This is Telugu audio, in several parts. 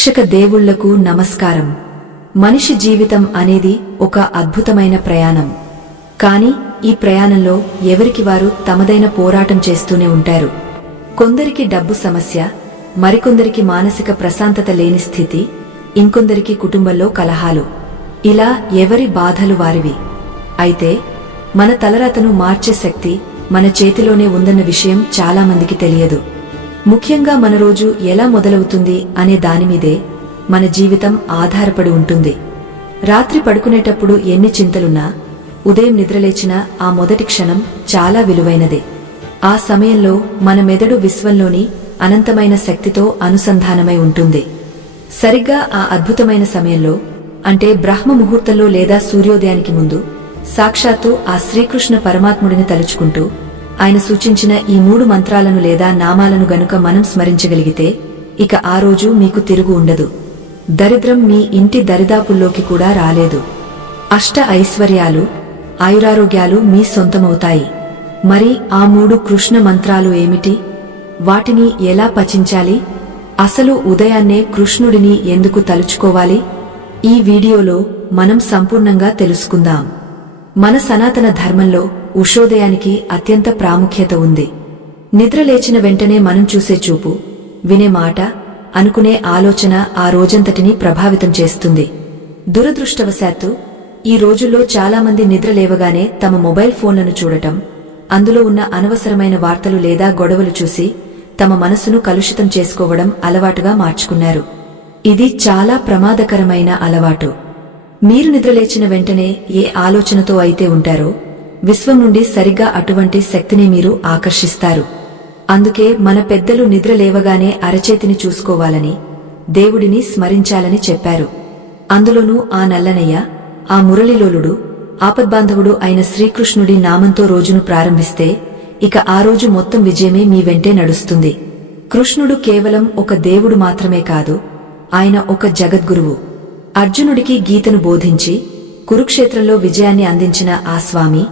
ప్రేక్షక దేవుళ్లకు నమస్కారం. మనిషి జీవితం అనేది ఒక అద్భుతమైన ప్రయాణం. కాని ఈ ప్రయాణంలో ఎవరికి వారు తమదైన పోరాటం చేస్తూనే ఉంటారు. కొందరికి డబ్బు సమస్య, మరికొందరికి మానసిక ప్రశాంతత లేని స్థితి, ఇంకొందరికి కుటుంబంలో కలహాలు. ఇలా ఎవరి బాధలు వారివి. అయితే మన తలరాతను మార్చే శక్తి మన చేతిలోనే ఉందన్న విషయం చాలా మందికి తెలియదు. ముఖ్యంగా మన రోజు ఎలా మొదలవుతుంది అనే దానిమీదే మన జీవితం ఆధారపడి ఉంటుంది. రాత్రి పడుకునేటప్పుడు ఎన్ని చింతలున్నా ఉదయం నిద్రలేచిన ఆ మొదటి క్షణం చాలా విలువైనదే. ఆ సమయంలో మన మెదడు విశ్వంలోని అనంతమైన శక్తితో అనుసంధానమై ఉంటుంది. సరిగ్గా ఆ అద్భుతమైన సమయంలో, అంటే బ్రహ్మ ముహూర్తంలో లేదా సూర్యోదయానికి ముందు, సాక్షాత్తు ఆ శ్రీకృష్ణ పరమాత్ముడిని తలుచుకుంటూ ఆయన సూచించిన ఈ 3 మంత్రాలను లేదా నామాలను గనుక మనం స్మరించగలిగితే ఇక ఆ రోజు మీకు తిరుగు ఉండదు. దరిద్రం మీ ఇంటి దరిదాపుల్లోకి కూడా రాలేదు. అష్ట ఐశ్వర్యాలు, ఆయురారోగ్యాలు మీ సొంతమవుతాయి. మరి ఆ 3 కృష్ణ మంత్రాలు ఏమిటి? వాటిని ఎలా పఠించాలి? అసలు ఉదయాన్నే కృష్ణుడిని ఎందుకు తలుచుకోవాలి? ఈ వీడియోలో మనం సంపూర్ణంగా తెలుసుకుందాం. మన సనాతన ధర్మంలో ఉషోదయానికి అత్యంత ప్రాముఖ్యత ఉంది. నిద్ర లేచిన వెంటనే మనం చూసే చూపు, వినే మాట, అనుకునే ఆలోచన ఆ రోజంతటినీ ప్రభావితం చేస్తుంది. దురదృష్టవశాత్తు ఈ రోజుల్లో చాలామంది నిద్ర లేవగానే తమ మొబైల్ ఫోన్లను చూడటం, అందులో ఉన్న అనవసరమైన వార్తలు లేదా గొడవలు చూసి తమ మనసును కలుషితం చేసుకోవడం అలవాటుగా మార్చుకున్నారు. ఇది చాలా ప్రమాదకరమైన అలవాటు. మీరు నిద్రలేచిన వెంటనే ఏ ఆలోచనతో అయితే ఉంటారో, విశ్వం నుండి సరిగ్గా అటువంటి శక్తిని మీరు ఆకర్షిస్తారు. అందుకే మన పెద్దలు నిద్ర లేవగానే అరచేతిని చూసుకోవాలని, దేవుడిని స్మరించాలని చెప్పారు. అందులోనూ ఆ నల్లనయ్య, ఆ మురళిలోలుడు, ఆపద్బాంధవుడు అయిన శ్రీకృష్ణుడి నామంతో రోజును ప్రారంభిస్తే ఇక ఆ రోజు మొత్తం విజయమే మీ వెంటే నడుస్తుంది. కృష్ణుడు కేవలం ఒక దేవుడు మాత్రమే కాదు, ఆయన ఒక జగద్గురువు. అర్జునుడికి గీతను బోధించి కురుక్షేత్రంలో విజయాన్ని అందించిన ఆ స్వామి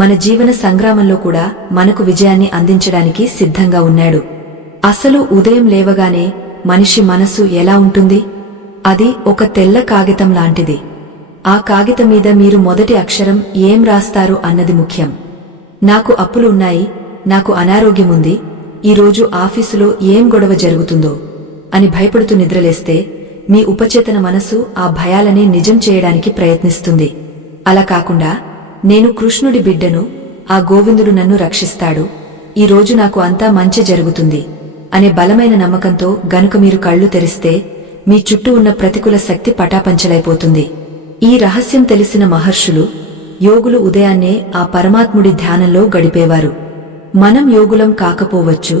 మన జీవన సంగ్రామంలో కూడా మనకు విజయాన్ని అందించడానికి సిద్ధంగా ఉన్నాడు. అసలు ఉదయం లేవగానే మనిషి మనసు ఎలా ఉంటుంది? అది ఒక తెల్ల కాగితం లాంటిది. ఆ కాగితం మీద మీరు మొదటి అక్షరం ఏం రాస్తారు అన్నది ముఖ్యం. నాకు అప్పులు ఉన్నాయి, నాకు అనారోగ్యముంది, ఈరోజు ఆఫీసులో ఏం గొడవ జరుగుతుందో అని భయపడుతూ నిద్రలేస్తే మీ ఉపచేతన మనసు ఆ భయాలనే నిజం చేయడానికి ప్రయత్నిస్తుంది. అలా కాకుండా, నేను కృష్ణుడి బిడ్డను, ఆ గోవిందుడు నన్ను రక్షిస్తాడు, ఈ రోజు నాకు అంతా మంచి జరుగుతుంది అనే బలమైన నమ్మకంతో గనుక మీరు కళ్ళు తెరిస్తే మీ చుట్టూ ఉన్న ప్రతికూల శక్తి పటాపంచలైపోతుంది. ఈ రహస్యం తెలిసిన మహర్షులు, యోగులు ఉదయాన్నే ఆ పరమాత్ముడి ధ్యానంలో గడిపేవారు. మనం యోగులం కాకపోవచ్చు,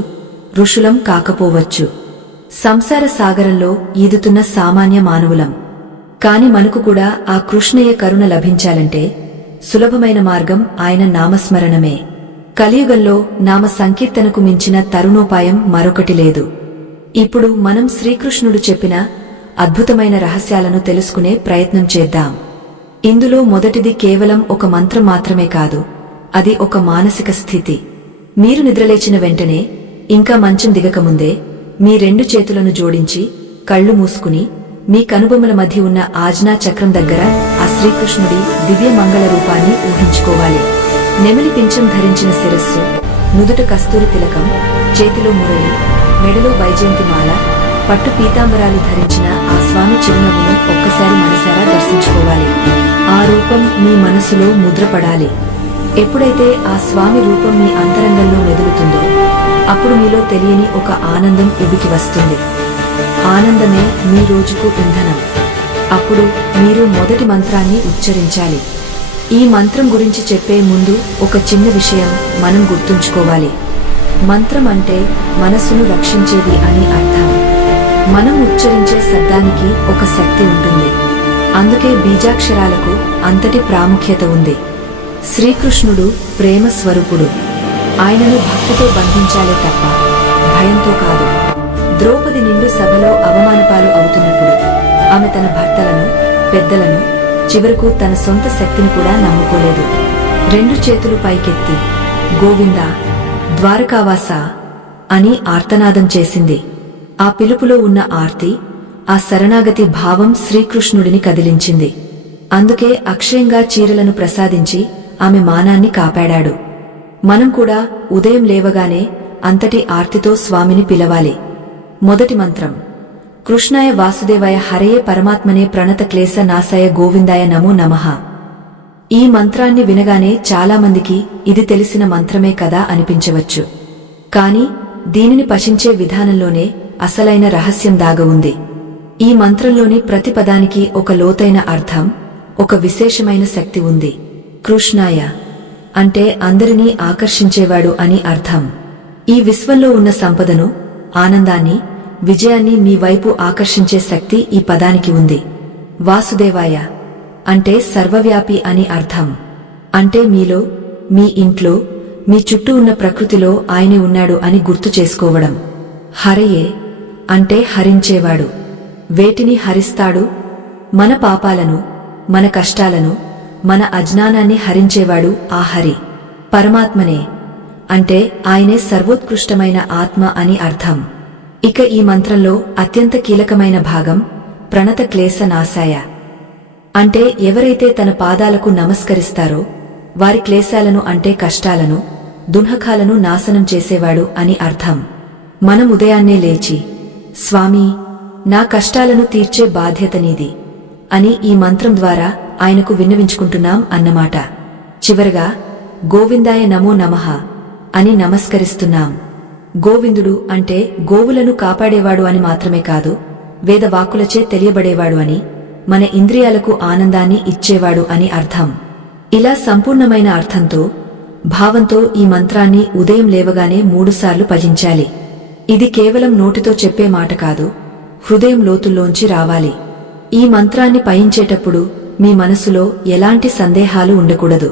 ఋషులం కాకపోవచ్చు, సంసార సాగరంలో ఈదుతున్న సామాన్య మానవులం. కాని మనకు కూడా ఆ కృష్ణయ్య కరుణ లభించాలంటే సులభమైన మార్గం ఆయన నామస్మరణమే. కలియుగంలో నామ సంకీర్తనకు మించిన తరుణోపాయం మరొకటి లేదు. ఇప్పుడు మనం శ్రీకృష్ణుడు చెప్పిన అద్భుతమైన రహస్యాలను తెలుసుకునే ప్రయత్నం చేద్దాం. ఇందులో మొదటిది కేవలం ఒక మంత్రం మాత్రమే కాదు, అది ఒక మానసిక స్థితి. మీరు నిద్రలేచిన వెంటనే, ఇంకా మంచం దిగకముందే, మీ 2 చేతులను జోడించి కళ్ళు మూసుకుని మీ కనుబొమ్మల మధ్య ఉన్న ఆజ్ఞా చక్రం దగ్గర ఆ శ్రీకృష్ణుడి దివ్య మంగళ రూపాన్ని ఊహించుకోవాలి. నెమలి పింఛం ధరించిన శిరస్సు, నుదుట కస్తూరి తిలకం, చేతిలో మురళి, మెడలో వైజయంతిమాల, పట్టు పీతాంబరాలు ధరించిన ఆ స్వామి చిరునవ్వును ఒక్కసారి మనసారా దర్శించుకోవాలి. ఆ రూపం మీ మనసులో ముద్రపడాలి. ఎప్పుడైతే ఆ స్వామి రూపం మీ అంతరంగంలో మెదులుతుందో అప్పుడు మీలో తెలియని ఒక ఆనందం ఉబికి వస్తుంది. ఆనందమే మీ రోజుకు ఇంధనం. అప్పుడు మీరు మొదటి మంత్రాన్ని ఉచ్చరించాలి. ఈ మంత్రం గురించి చెప్పే ముందు ఒక చిన్న విషయం మనం గుర్తుంచుకోవాలి. మంత్రం అంటే మనసును రక్షించేది అని అర్థం. మనం ఉచ్చరించే శబ్దానికి ఒక శక్తి ఉంటుంది. అందుకే బీజాక్షరాలకు అంతటి ప్రాముఖ్యత ఉంది. శ్రీకృష్ణుడు ప్రేమ స్వరూపుడు. ఆయనను భక్తితో బంధించాలే తప్ప భయంతో కాదు. ద్రౌపది నిండు సభలో అవమానపాలు అవుతున్నప్పుడు ఆమె తన భర్తలను, పెద్దలను, చివరకు తన సొంత శక్తిని కూడా నమ్ముకోలేదు. 2 చేతులు పైకెత్తి గోవిందా, ద్వారకావాస అని ఆర్తనాదం చేసింది. ఆ పిలుపులో ఉన్న ఆర్తి, ఆ శరణాగతి భావం శ్రీకృష్ణుడిని కదిలించింది. అందుకే అక్షయంగా చీరలను ప్రసాదించి ఆమె మానాన్ని కాపాడాడు. మనం కూడా ఉదయం లేవగానే అంతటి ఆర్తితో స్వామిని పిలవాలి. మొదటి మంత్రం: కృష్ణాయ వాసుదేవాయ హరయే పరమాత్మనే ప్రణత క్లేశ నాశాయ గోవిందాయ నమో నమః. ఈ మంత్రాన్ని వినగానే చాలామందికి ఇది తెలిసిన మంత్రమే కదా అనిపించవచ్చు. కాని దీనిని పఠించే విధానంలోనే అసలైన రహస్యం దాగి ఉంది. ఈ మంత్రంలోని ప్రతి పదానికి ఒక లోతైన అర్థం, ఒక విశేషమైన శక్తి ఉంది. కృష్ణాయ అంటే అందరినీ ఆకర్షించేవాడు అని అర్థం. ఈ విశ్వంలో ఉన్న సంపదను, ఆనందాన్ని, విజయాన్ని మీ వైపు ఆకర్షించే శక్తి ఈ పదానికి ఉంది. వాసుదేవాయ అంటే సర్వవ్యాపి అని అర్థం. అంటే మీలో, మీ ఇంట్లో, మీ చుట్టూ ఉన్న ప్రకృతిలో ఆయనే ఉన్నాడు అని గుర్తు చేసుకోవడం. హరయే అంటే హరించేవాడు. వేటిని హరిస్తాడు? మన పాపాలను, మన కష్టాలను, మన అజ్ఞానాన్ని హరించేవాడు ఆ హరి. పరమాత్మనే అంటే ఆయనే సర్వోత్కృష్టమైన ఆత్మ అని అర్థం. ఇక ఈ మంత్రంలో అత్యంత కీలకమైన భాగం ప్రణత క్లేశ నాశాయ. అంటే ఎవరైతే తన పాదాలకు నమస్కరిస్తారో వారి క్లేశాలను అంటే కష్టాలను, దుఃఖాలను నాశనం చేసేవాడు అని అర్థం. మనం ఉదయాన్నే లేచి, స్వామీ, నా కష్టాలను తీర్చే బాధ్యత నీది అని ఈ మంత్రం ద్వారా ఆయనకు విన్నవించుకుంటున్నాం అన్నమాట. చివరగా గోవిందాయ నమో నమః అని నమస్కరిస్తున్నాం. గోవిందుడు అంటే గోవులను కాపాడేవాడు అని మాత్రమే కాదు, వేదవాక్కులచే తెలియబడేవాడు అని, మన ఇంద్రియాలకు ఆనందాన్ని ఇచ్చేవాడు అని అర్థం. ఇలా సంపూర్ణమైన అర్థంతో, భావంతో ఈ మంత్రాన్ని ఉదయం లేవగానే 3 సార్లు పఠించాలి. ఇది కేవలం నోటితో చెప్పే మాట కాదు, హృదయం లోతుల్లోంచి రావాలి. ఈ మంత్రాన్ని పఠించేటప్పుడు మీ మనసులో ఎలాంటి సందేహాలు ఉండకూడదు.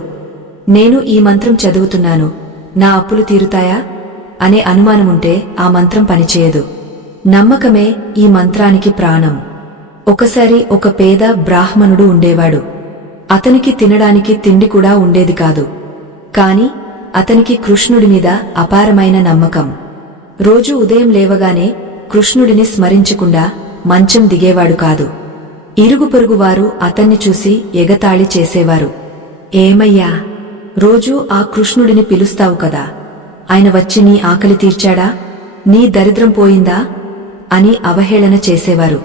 నేను ఈ మంత్రం చదువుతున్నాను, నా అప్పులు తీరుతాయా అనే అనుమానముంటే ఆ మంత్రం పనిచేయదు. నమ్మకమే ఈ మంత్రానికి ప్రాణం. ఒకసారి ఒక పేద బ్రాహ్మణుడు ఉండేవాడు. అతనికి తినడానికి తిండి కూడా ఉండేది కాదు. కాని అతనికి కృష్ణుడి మీద అపారమైన నమ్మకం. రోజూ ఉదయం లేవగానే కృష్ణుడిని స్మరించకుండా మంచం దిగేవాడు కాదు. ఇరుగు పొరుగువారు అతన్ని చూసి ఎగతాళి చేసేవారు. ఏమయ్యా, రోజూ ఆ కృష్ణుడిని పిలుస్తావు కదా, ఆయన వచ్చి నీ ఆకలి తీర్చాడా, నీ దరిద్రం పోయిందా అని అవహేళన చేసేవారు.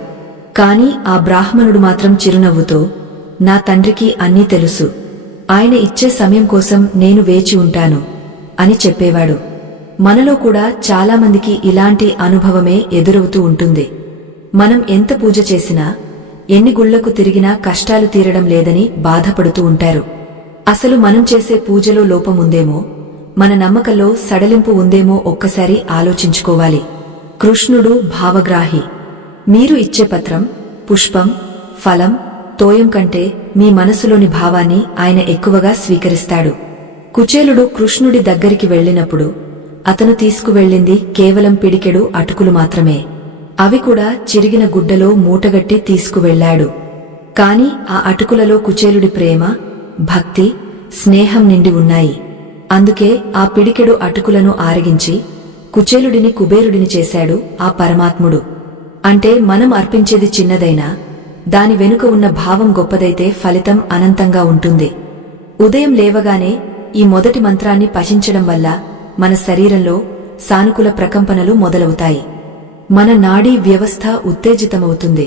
కాని ఆ బ్రాహ్మణుడు మాత్రం చిరునవ్వుతో, నా తండ్రికి అన్నీ తెలుసు, ఆయన ఇచ్చే సమయం కోసం నేను వేచి ఉంటాను అని చెప్పేవాడు. మనలో కూడా చాలామందికి ఇలాంటి అనుభవమే ఎదురవుతూ ఉంటుంది. మనం ఎంత పూజ చేసినా, ఎన్ని గుళ్లకు తిరిగినా కష్టాలు తీరడం లేదని బాధపడుతూ ఉంటారు. అసలు మనం చేసే పూజలో లోపముందేమో, మన నమ్మకంలో సడలింపు ఉందేమో ఒక్కసారి ఆలోచించుకోవాలి. కృష్ణుడు భావగ్రాహి. మీరు ఇచ్చే పత్రం, పుష్పం, ఫలం, తోయం కంటే మీ మనసులోని భావాన్ని ఆయన ఎక్కువగా స్వీకరిస్తాడు. కుచేలుడు కృష్ణుడి దగ్గరికి వెళ్లినప్పుడు అతను తీసుకువెళ్ళింది కేవలం పిడికెడు అటుకులు మాత్రమే. అవి కూడా చిరిగిన గుడ్డలో మూటగట్టి తీసుకువెళ్లాడు. కాని ఆ అటుకులలో కుచేలుడి ప్రేమ, భక్తి, స్నేహం నిండి ఉన్నాయి. అందుకే ఆ పిడికెడు అటుకులను ఆరగించి కుచేలుడిని కుబేరుడిని చేశాడు ఆ పరమాత్ముడు. అంటే మనం అర్పించేది చిన్నదైనా దాని వెనుక ఉన్న భావం గొప్పదైతే ఫలితం అనంతంగా ఉంటుంది. ఉదయం లేవగానే ఈ మొదటి మంత్రాన్ని పఠించడం వల్ల మన శరీరంలో సానుకూల ప్రకంపనలు మొదలవుతాయి. మన నాడీ వ్యవస్థ ఉత్తేజితమవుతుంది.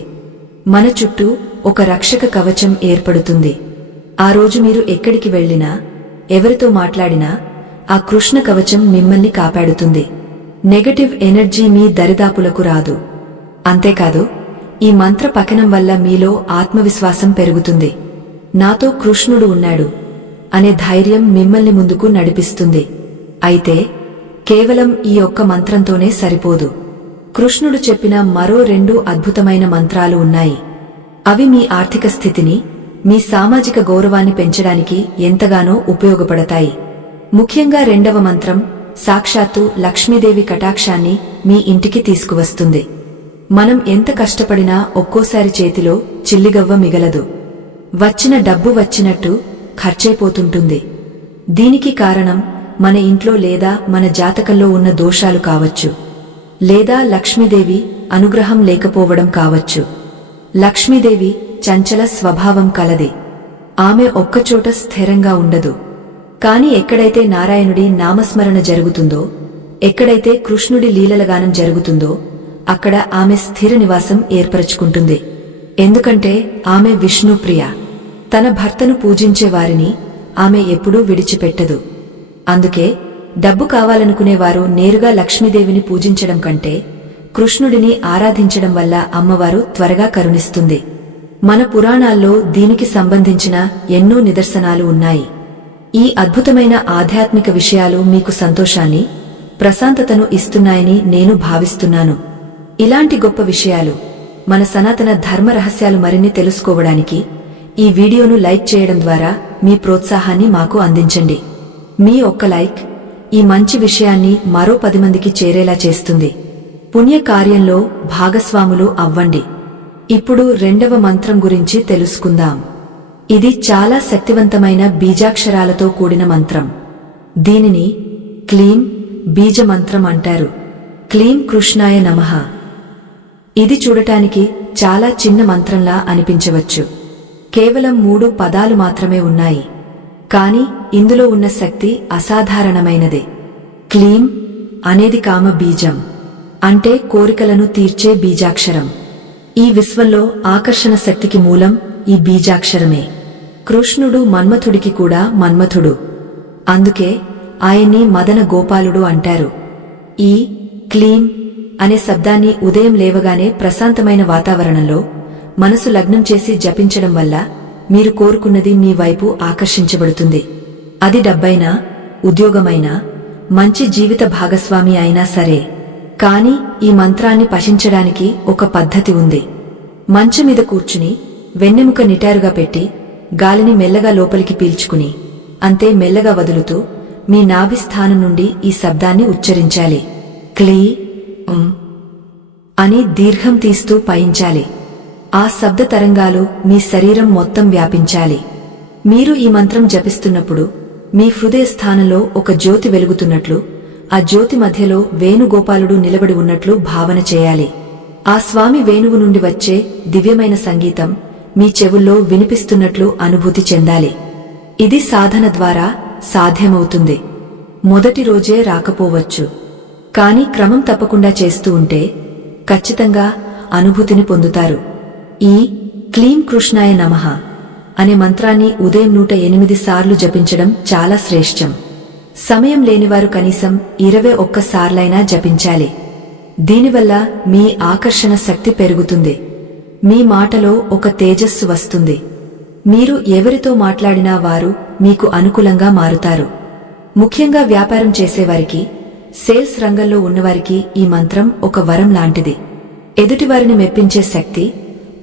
మన చుట్టూ ఒక రక్షక కవచం ఏర్పడుతుంది. ఆ రోజు మీరు ఎక్కడికి వెళ్లినా, ఎవరితో మాట్లాడినా ఆ కృష్ణ కవచం మిమ్మల్ని కాపాడుతుంది. నెగటివ్ ఎనర్జీ మీ దరిదాపులకు రాదు. అంతేకాదు, ఈ మంత్ర పఠనం వల్ల మీలో ఆత్మవిశ్వాసం పెరుగుతుంది. నాతో కృష్ణుడు ఉన్నాడు అనే ధైర్యం మిమ్మల్ని ముందుకు నడిపిస్తుంది. అయితే కేవలం ఈ ఒక్క మంత్రంతోనే సరిపోదు. కృష్ణుడు చెప్పిన మరో 2 అద్భుతమైన మంత్రాలు ఉన్నాయి. అవి మీ ఆర్థిక స్థితిని, మీ సామాజిక గౌరవాన్ని పెంచడానికి ఎంతగానో ఉపయోగపడతాయి. ముఖ్యంగా 2వ మంత్రం సాక్షాత్తు లక్ష్మీదేవి కటాక్షాన్ని మీ ఇంటికి తీసుకువస్తుంది. మనం ఎంత కష్టపడినా ఒక్కోసారి చేతిలో చిల్లిగవ్వ మిగలదు. వచ్చిన డబ్బు వచ్చినట్టు ఖర్చైపోతుంటుంది. దీనికి కారణం మన ఇంట్లో లేదా మన జాతకంలో ఉన్న దోషాలు కావచ్చు, లేదా లక్ష్మీదేవి అనుగ్రహం లేకపోవడం కావచ్చు. లక్ష్మీదేవి చంచల స్వభావం కలది. ఆమె ఒక్కచోట స్థిరంగా ఉండదు. కాని ఎక్కడైతే నారాయణుడి నామస్మరణ జరుగుతుందో, ఎక్కడైతే కృష్ణుడి లీలలగానం జరుగుతుందో అక్కడ ఆమె స్థిర నివాసం ఏర్పరచుకుంటుంది. ఎందుకంటే ఆమె విష్ణుప్రియ. తన భర్తను పూజించే వారిని ఆమె ఎప్పుడూ విడిచిపెట్టదు. అందుకే డబ్బు కావాలనుకునేవారు నేరుగా లక్ష్మీదేవిని పూజించడం కంటే కృష్ణుడిని ఆరాధించడం వల్ల అమ్మవారు త్వరగా కరుణిస్తుంది. మన పురాణాల్లో దీనికి సంబంధించిన ఎన్నో నిదర్శనాలు ఉన్నాయి. ఈ అద్భుతమైన ఆధ్యాత్మిక విషయాలు మీకు సంతోషాన్ని, ప్రశాంతతను ఇస్తున్నాయని నేను భావిస్తున్నాను. ఇలాంటి గొప్ప విషయాలు, మన సనాతన ధర్మ రహస్యాలు మరిన్ని తెలుసుకోవడానికి ఈ వీడియోను లైక్ చేయడం ద్వారా మీ ప్రోత్సాహాన్ని మాకు అందించండి. మీ ఒక్క లైక్ ఈ మంచి విషయాన్ని మరో 10 మందికి చేరేలా చేస్తుంది. పుణ్యకార్యంలో భాగస్వాములు అవ్వండి. ఇప్పుడు 2వ మంత్రం గురించి తెలుసుకుందాం. ఇది చాలా శక్తివంతమైన బీజాక్షరాలతో కూడిన మంత్రం. దీనిని క్లీం బీజ మంత్రం అంటారు. క్లీం కృష్ణాయ నమః. ఇది చూడటానికి చాలా చిన్న మంత్రంలా అనిపించవచ్చు. కేవలం 3 పదాలు మాత్రమే ఉన్నాయి. కాని ఇందులో ఉన్న శక్తి అసాధారణమైనదే. క్లీం అనేది కామ బీజం, అంటే కోరికలను తీర్చే బీజాక్షరం. ఈ విశ్వంలో ఆకర్షణ శక్తికి మూలం ఈ బీజాక్షరమే. కృష్ణుడు మన్మథుడికి కూడా మన్మథుడు. అందుకే ఆయన్ని మదన గోపాలుడు అంటారు. ఈ క్లీం అనే శబ్దాన్ని ఉదయం లేవగానే ప్రశాంతమైన వాతావరణంలో మనసు లగ్నం చేసి జపించడం వల్ల మీరు కోరుకున్నది మీ వైపు ఆకర్షించబడుతుంది. అది డబ్బైనా, ఉద్యోగమైనా, మంచి జీవిత భాగస్వామి అయినా సరే. కాని ఈ మంత్రాన్ని పఠించడానికి ఒక పద్ధతి ఉంది. మంచం మీద కూర్చుని వెన్నెముక నిటారుగా పెట్టి గాలిని మెల్లగా లోపలికి పీల్చుకుని అంతే మెల్లగా వదులుతూ మీ నాభిస్థానం నుండి ఈ శబ్దాన్ని ఉచ్చరించాలి. క్లీ అని దీర్ఘం తీస్తూ పయించాలి. ఆ శబ్ద తరంగాలు మీ శరీరం మొత్తం వ్యాపించాలి. మీరు ఈ మంత్రం జపిస్తున్నప్పుడు మీ హృదయ స్థానంలో ఒక జ్యోతి వెలుగుతున్నట్లు, ఆ జ్యోతి మధ్యలో వేణుగోపాలుడు నిలబడి ఉన్నట్లు భావన చేయాలి. ఆ స్వామి వేణువు నుండి వచ్చే దివ్యమైన సంగీతం మీ చెవుల్లో వినిపిస్తున్నట్లు అనుభూతి చెందాలి. ఇది సాధన ద్వారా సాధ్యమవుతుంది. మొదటి రోజే రాకపోవచ్చు. కాని క్రమం తప్పకుండా చేస్తూ ఉంటే ఖచ్చితంగా అనుభూతిని పొందుతారు. ఈ క్లీం కృష్ణాయ నమః అనే మంత్రాన్ని ఉదయం 108 సార్లు జపించడం చాలా శ్రేష్టం. సమయం లేనివారు కనీసం 21 సార్లైనా జపించాలి. దీనివల్ల మీ ఆకర్షణ శక్తి పెరుగుతుంది. మీ మాటలో ఒక తేజస్సు వస్తుంది. మీరు ఎవరితో మాట్లాడినా వారు మీకు అనుకూలంగా మారుతారు. ముఖ్యంగా వ్యాపారం చేసేవారికి, సేల్స్ రంగంలో ఉన్నవారికి ఈ మంత్రం ఒక వరం లాంటిది. ఎదుటివారిని మెప్పించే శక్తి,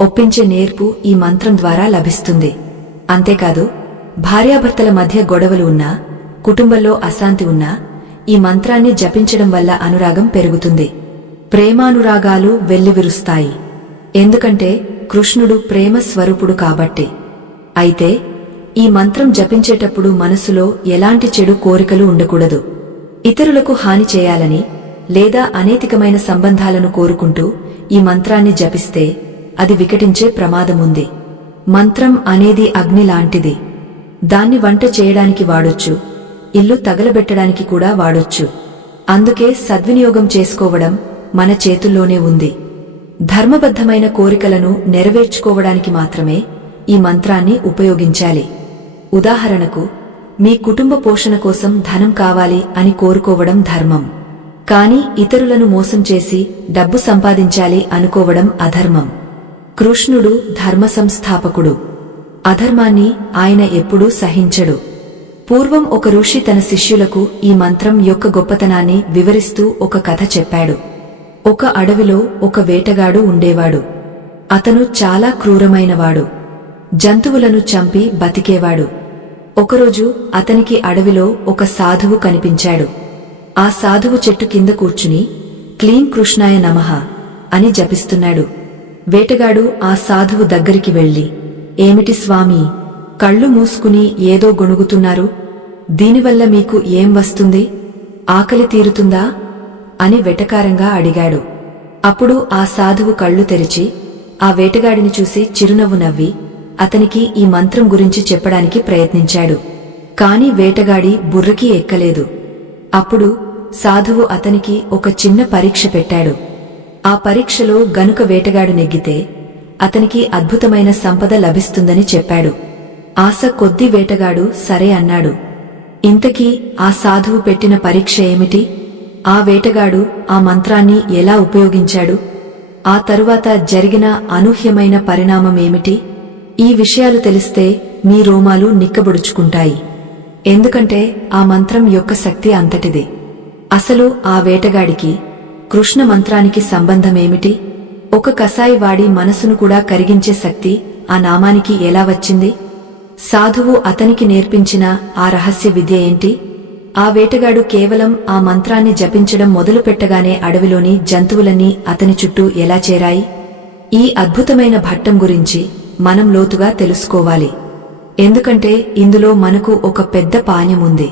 ఒప్పించే నేర్పు ఈ మంత్రం ద్వారా లభిస్తుంది. అంతేకాదు, భార్యాభర్తల మధ్య గొడవలు ఉన్నా, కుటుంబంలో అశాంతి ఉన్నా ఈ మంత్రాన్ని జపించడం వల్ల అనురాగం పెరుగుతుంది. ప్రేమానురాగాలు వెల్లివిరుస్తాయి. ఎందుకంటే కృష్ణుడు ప్రేమ స్వరూపుడు కాబట్టి. అయితే ఈ మంత్రం జపించేటప్పుడు మనసులో ఎలాంటి చెడు కోరికలు ఉండకూడదు. ఇతరులకు హాని చేయాలని లేదా అనైతికమైన సంబంధాలను కోరుకుంటూ ఈ మంత్రాన్ని జపిస్తే అది వికటించే ప్రమాదముంది. మంత్రం అనేది అగ్ని లాంటిది. దాన్ని వంట చేయడానికి వాడొచ్చు, ఇల్లు తగలబెట్టడానికి కూడా వాడొచ్చు. అందుకే సద్వినియోగం చేసుకోవడం మన చేతుల్లోనే ఉంది. ధర్మబద్ధమైన కోరికలను నెరవేర్చుకోవడానికి మాత్రమే ఈ మంత్రాన్ని ఉపయోగించాలి. ఉదాహరణకు, మీ కుటుంబ పోషణ కోసం ధనం కావాలి అని కోరుకోవడం ధర్మం. కాని ఇతరులను మోసం చేసి డబ్బు సంపాదించాలి అనుకోవడం అధర్మం. కృష్ణుడు ధర్మ సంస్థాపకుడు. అధర్మాన్ని ఆయన ఎప్పుడూ సహించడు. పూర్వం ఒక ఋషి తన శిష్యులకు ఈ మంత్రం యొక్క గొప్పతనాన్ని వివరిస్తూ ఒక కథ చెప్పాడు. ఒక అడవిలో ఒక వేటగాడు ఉండేవాడు. అతను చాలా క్రూరమైనవాడు. జంతువులను చంపి బతికేవాడు. ఒకరోజు అతనికి అడవిలో ఒక సాధువు కనిపించాడు. ఆ సాధువు చెట్టు కింద కూర్చుని క్లీం కృష్ణాయ నమః అని జపిస్తున్నాడు. వేటగాడు ఆ సాధువు దగ్గరికి వెళ్లి, ఏమిటి స్వామీ, కళ్ళు మూసుకుని ఏదో గొణుగుతున్నారు? దీనివల్ల మీకు ఏం వస్తుంది? ఆకలి తీరుతుందా అని వెటకారంగా అడిగాడు. అప్పుడు ఆ సాధువు కళ్ళు తెరిచి ఆ వేటగాడిని చూసి చిరునవ్వు నవ్వి అతనికి ఈ మంత్రం గురించి చెప్పడానికి ప్రయత్నించాడు. కాని వేటగాడి బుర్రకి ఎక్కలేదు. అప్పుడు సాధువు అతనికి ఒక చిన్న పరీక్ష పెట్టాడు. ఆ పరీక్షలో గనుక వేటగాడు నెగ్గితే అతనికి అద్భుతమైన సంపద లభిస్తుందని చెప్పాడు. ఆశ కొద్దీ వేటగాడు సరే అన్నాడు. ఇంతకీ ఆ సాధువు పెట్టిన పరీక్ష ఏమిటి? ఆ వేటగాడు ఆ మంత్రాన్ని ఎలా ఉపయోగించాడు? ఆ తరువాత జరిగిన అనూహ్యమైన పరిణామమేమిటి? ఈ విషయాలు తెలిస్తే మీ రోమాలు నిక్కబొడుచుకుంటాయి. ఎందుకంటే ఆ మంత్రం యొక్క శక్తి అంతటిది. అసలు ఆ వేటగాడికి కృష్ణ మంత్రానికి సంబంధమేమిటి? ఒక కసాయివాడి మనసును కూడా కరిగించే శక్తి ఆ నామానికి ఎలా వచ్చింది? సాధువు అతనికి నేర్పించిన ఆ రహస్య విద్య ఏంటి? ఆ వేటగాడు కేవలం ఆ మంత్రాన్ని జపించడం మొదలుపెట్టగానే అడవిలోని జంతువులన్నీ అతని చుట్టూ ఎలా చేరాయి? ఈ అద్భుతమైన భట్టం గురించి మనం లోతుగా తెలుసుకోవాలి. ఎందుకంటే ఇందులో మనకు ఒక పెద్ద పాణ్యముంది.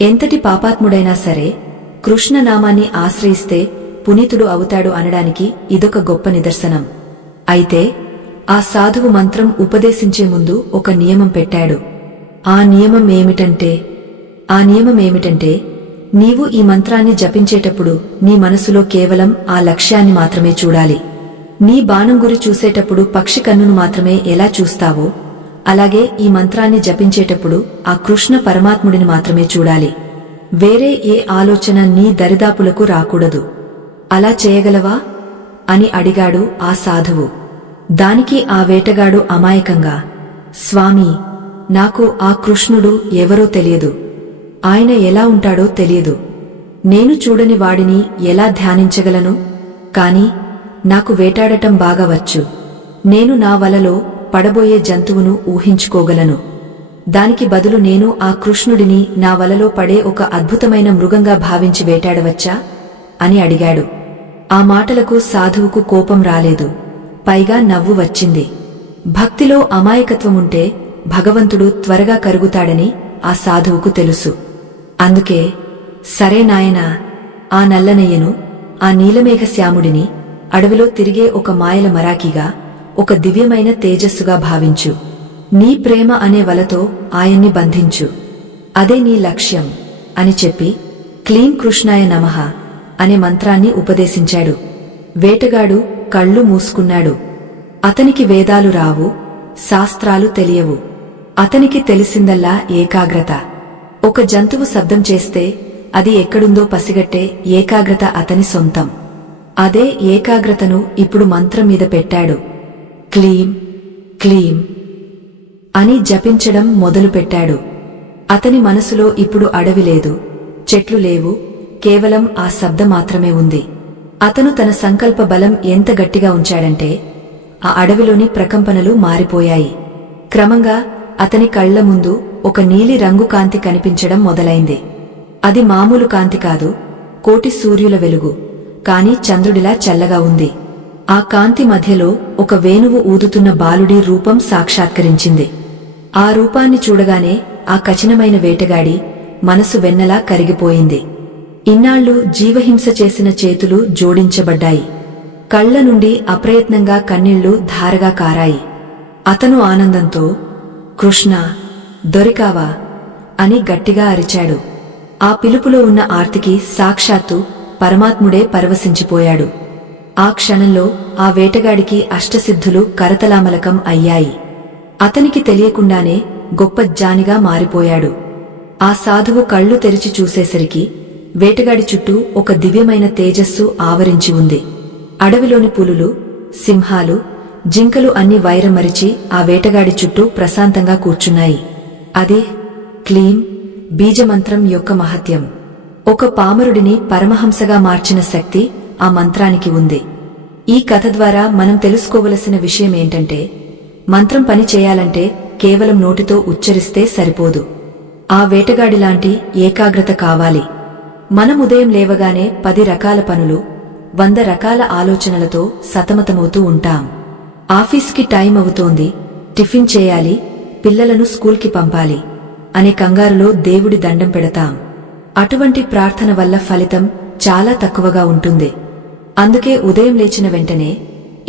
ఎంతటి పాపాత్ముడైనా సరే కృష్ణనామాన్ని ఆశ్రయిస్తే పునీతుడు అవుతాడు అనడానికి ఇదొక గొప్ప నిదర్శనం. అయితే ఆ సాధువు మంత్రం ఉపదేశించే ముందు ఒక నియమం పెట్టాడు. ఆ నియమం ఏమిటంటే నీవు ఈ మంత్రాన్ని జపించేటప్పుడు నీ మనసులో కేవలం ఆ లక్ష్యాన్ని మాత్రమే చూడాలి. నీ బాణం గురి చూసేటప్పుడు పక్షి కన్నును మాత్రమే ఎలా చూస్తావో అలాగే ఈ మంత్రాన్ని జపించేటప్పుడు ఆ కృష్ణ పరమాత్ముడిని మాత్రమే చూడాలి. వేరే ఏ ఆలోచన నీ దరిదాపులకు రాకూడదు. అలా చేయగలవా అని అడిగాడు ఆ సాధువు. దానికి ఆ వేటగాడు అమాయకంగా, స్వామీ, నాకు ఆ కృష్ణుడు ఎవరో తెలియదు. ఆయన ఎలా ఉంటాడో తెలియదు. నేను చూడని వాడిని ఎలా ధ్యానించగలను? కాని నాకు వేటాడటం బాగా వచ్చు. నేను నా వలలో పడబోయే జంతువును ఊహించుకోగలను. దానికి బదులు నేను ఆ కృష్ణుడిని నా వలలో పడే ఒక అద్భుతమైన మృగంగా భావించి వేటాడవచ్చా అని అడిగాడు. ఆ మాటలకు సాధువుకు కోపం రాలేదు, పైగా నవ్వు వచ్చింది. భక్తిలో అమాయకత్వముంటే భగవంతుడు త్వరగా కరుగుతాడని ఆ సాధువుకు తెలుసు. అందుకే, సరే నాయనా, ఆ నల్లనయ్యను, ఆ నీలమేఘశ్యాముడిని అడవిలో తిరిగే ఒక మాయల మరాకిగా, ఒక దివ్యమైన తేజస్సుగా భావించు. నీ ప్రేమ అనే వలతో ఆయన్ని బంధించు. అదే నీ లక్ష్యం అని చెప్పి క్లీం కృష్ణాయ నమః అనే మంత్రాన్ని ఉపదేశించాడు. వేటగాడు కళ్ళు మూసుకున్నాడు. అతనికి వేదాలు రావు, శాస్త్రాలు తెలియవు. అతనికి తెలిసిందల్లా ఏకాగ్రత. ఒక జంతువు శబ్దం చేస్తే అది ఎక్కడుందో పసిగట్టే ఏకాగ్రత అతని సొంతం. అదే ఏకాగ్రతను ఇప్పుడు మంత్రం మీద పెట్టాడు. క్లీం క్లీం అని జపించడం మొదలుపెట్టాడు. అతని మనసులో ఇప్పుడు అడవి లేదు, చెట్లు లేవు, కేవలం ఆ శబ్దం మాత్రమే ఉంది. అతను తన సంకల్ప బలం ఎంత గట్టిగా ఉంచాడంటే ఆ అడవిలోని ప్రకంపనలు మారిపోయాయి. క్రమంగా అతని కళ్ల ముందు ఒక నీలి రంగు కాంతి కనిపించడం మొదలైంది. అది మామూలు కాంతి కాదు, కోటి సూర్యుల వెలుగు, కాని చంద్రుడిలా చల్లగా ఉంది. ఆ కాంతి మధ్యలో ఒక వేణువు ఊదుతున్న బాలుడి రూపం సాక్షాత్కరించింది. ఆ రూపాన్ని చూడగానే ఆ కఠినమైన వేటగాడి మనసు వెన్నలా కరిగిపోయింది. ఇన్నాళ్లు జీవహింస చేసిన చేతులు జోడించబడ్డాయి. కళ్ల నుండి అప్రయత్నంగా కన్నీళ్లు ధారగా కారాయి. అతను ఆనందంతో, కృష్ణా, దొరికావా అని గట్టిగా అరిచాడు. ఆ పిలుపులో ఉన్న ఆర్తికి సాక్షాత్తు పరమాత్ముడే పరవశించిపోయాడు. ఆ క్షణంలో ఆ వేటగాడికి అష్టసిద్ధులు కరతలామలకం అయ్యాయి. అతనికి తెలియకుండానే గొప్ప జ్ఞానిగా మారిపోయాడు. ఆ సాధువు కళ్ళు తెరిచి చూసేసరికి వేటగాడి చుట్టూ ఒక దివ్యమైన తేజస్సు ఆవరించి ఉంది. అడవిలోని పులులు, సింహాలు, జింకలు అన్ని వైరమరిచి ఆ వేటగాడి చుట్టూ ప్రశాంతంగా కూర్చున్నాయి. అదే క్లీం బీజమంత్రం యొక్క మహత్యం. ఒక పామరుడిని పరమహంసగా మార్చిన శక్తి ఆ మంత్రానికి ఉంది. ఈ కథ ద్వారా మనం తెలుసుకోవలసిన విషయమేంటంటే, మంత్రం పని చేయాలంటే కేవలం నోటితో ఉచ్చరిస్తే సరిపోదు. ఆ వేటగాడిలాంటి ఏకాగ్రత కావాలి. మనం ఉదయం లేవగానే 10 రకాల పనులు, 100 రకాల ఆలోచనలతో సతమతమవుతూ ఉంటాం. ఆఫీస్కి టైం అవుతోంది, టిఫిన్ చేయాలి, పిల్లలను స్కూల్కి పంపాలి అనే కంగారులో దేవుడి దండం పెడతాం. అటువంటి ప్రార్థన వల్ల ఫలితం చాలా తక్కువగా ఉంటుంది. అందుకే ఉదయం లేచిన వెంటనే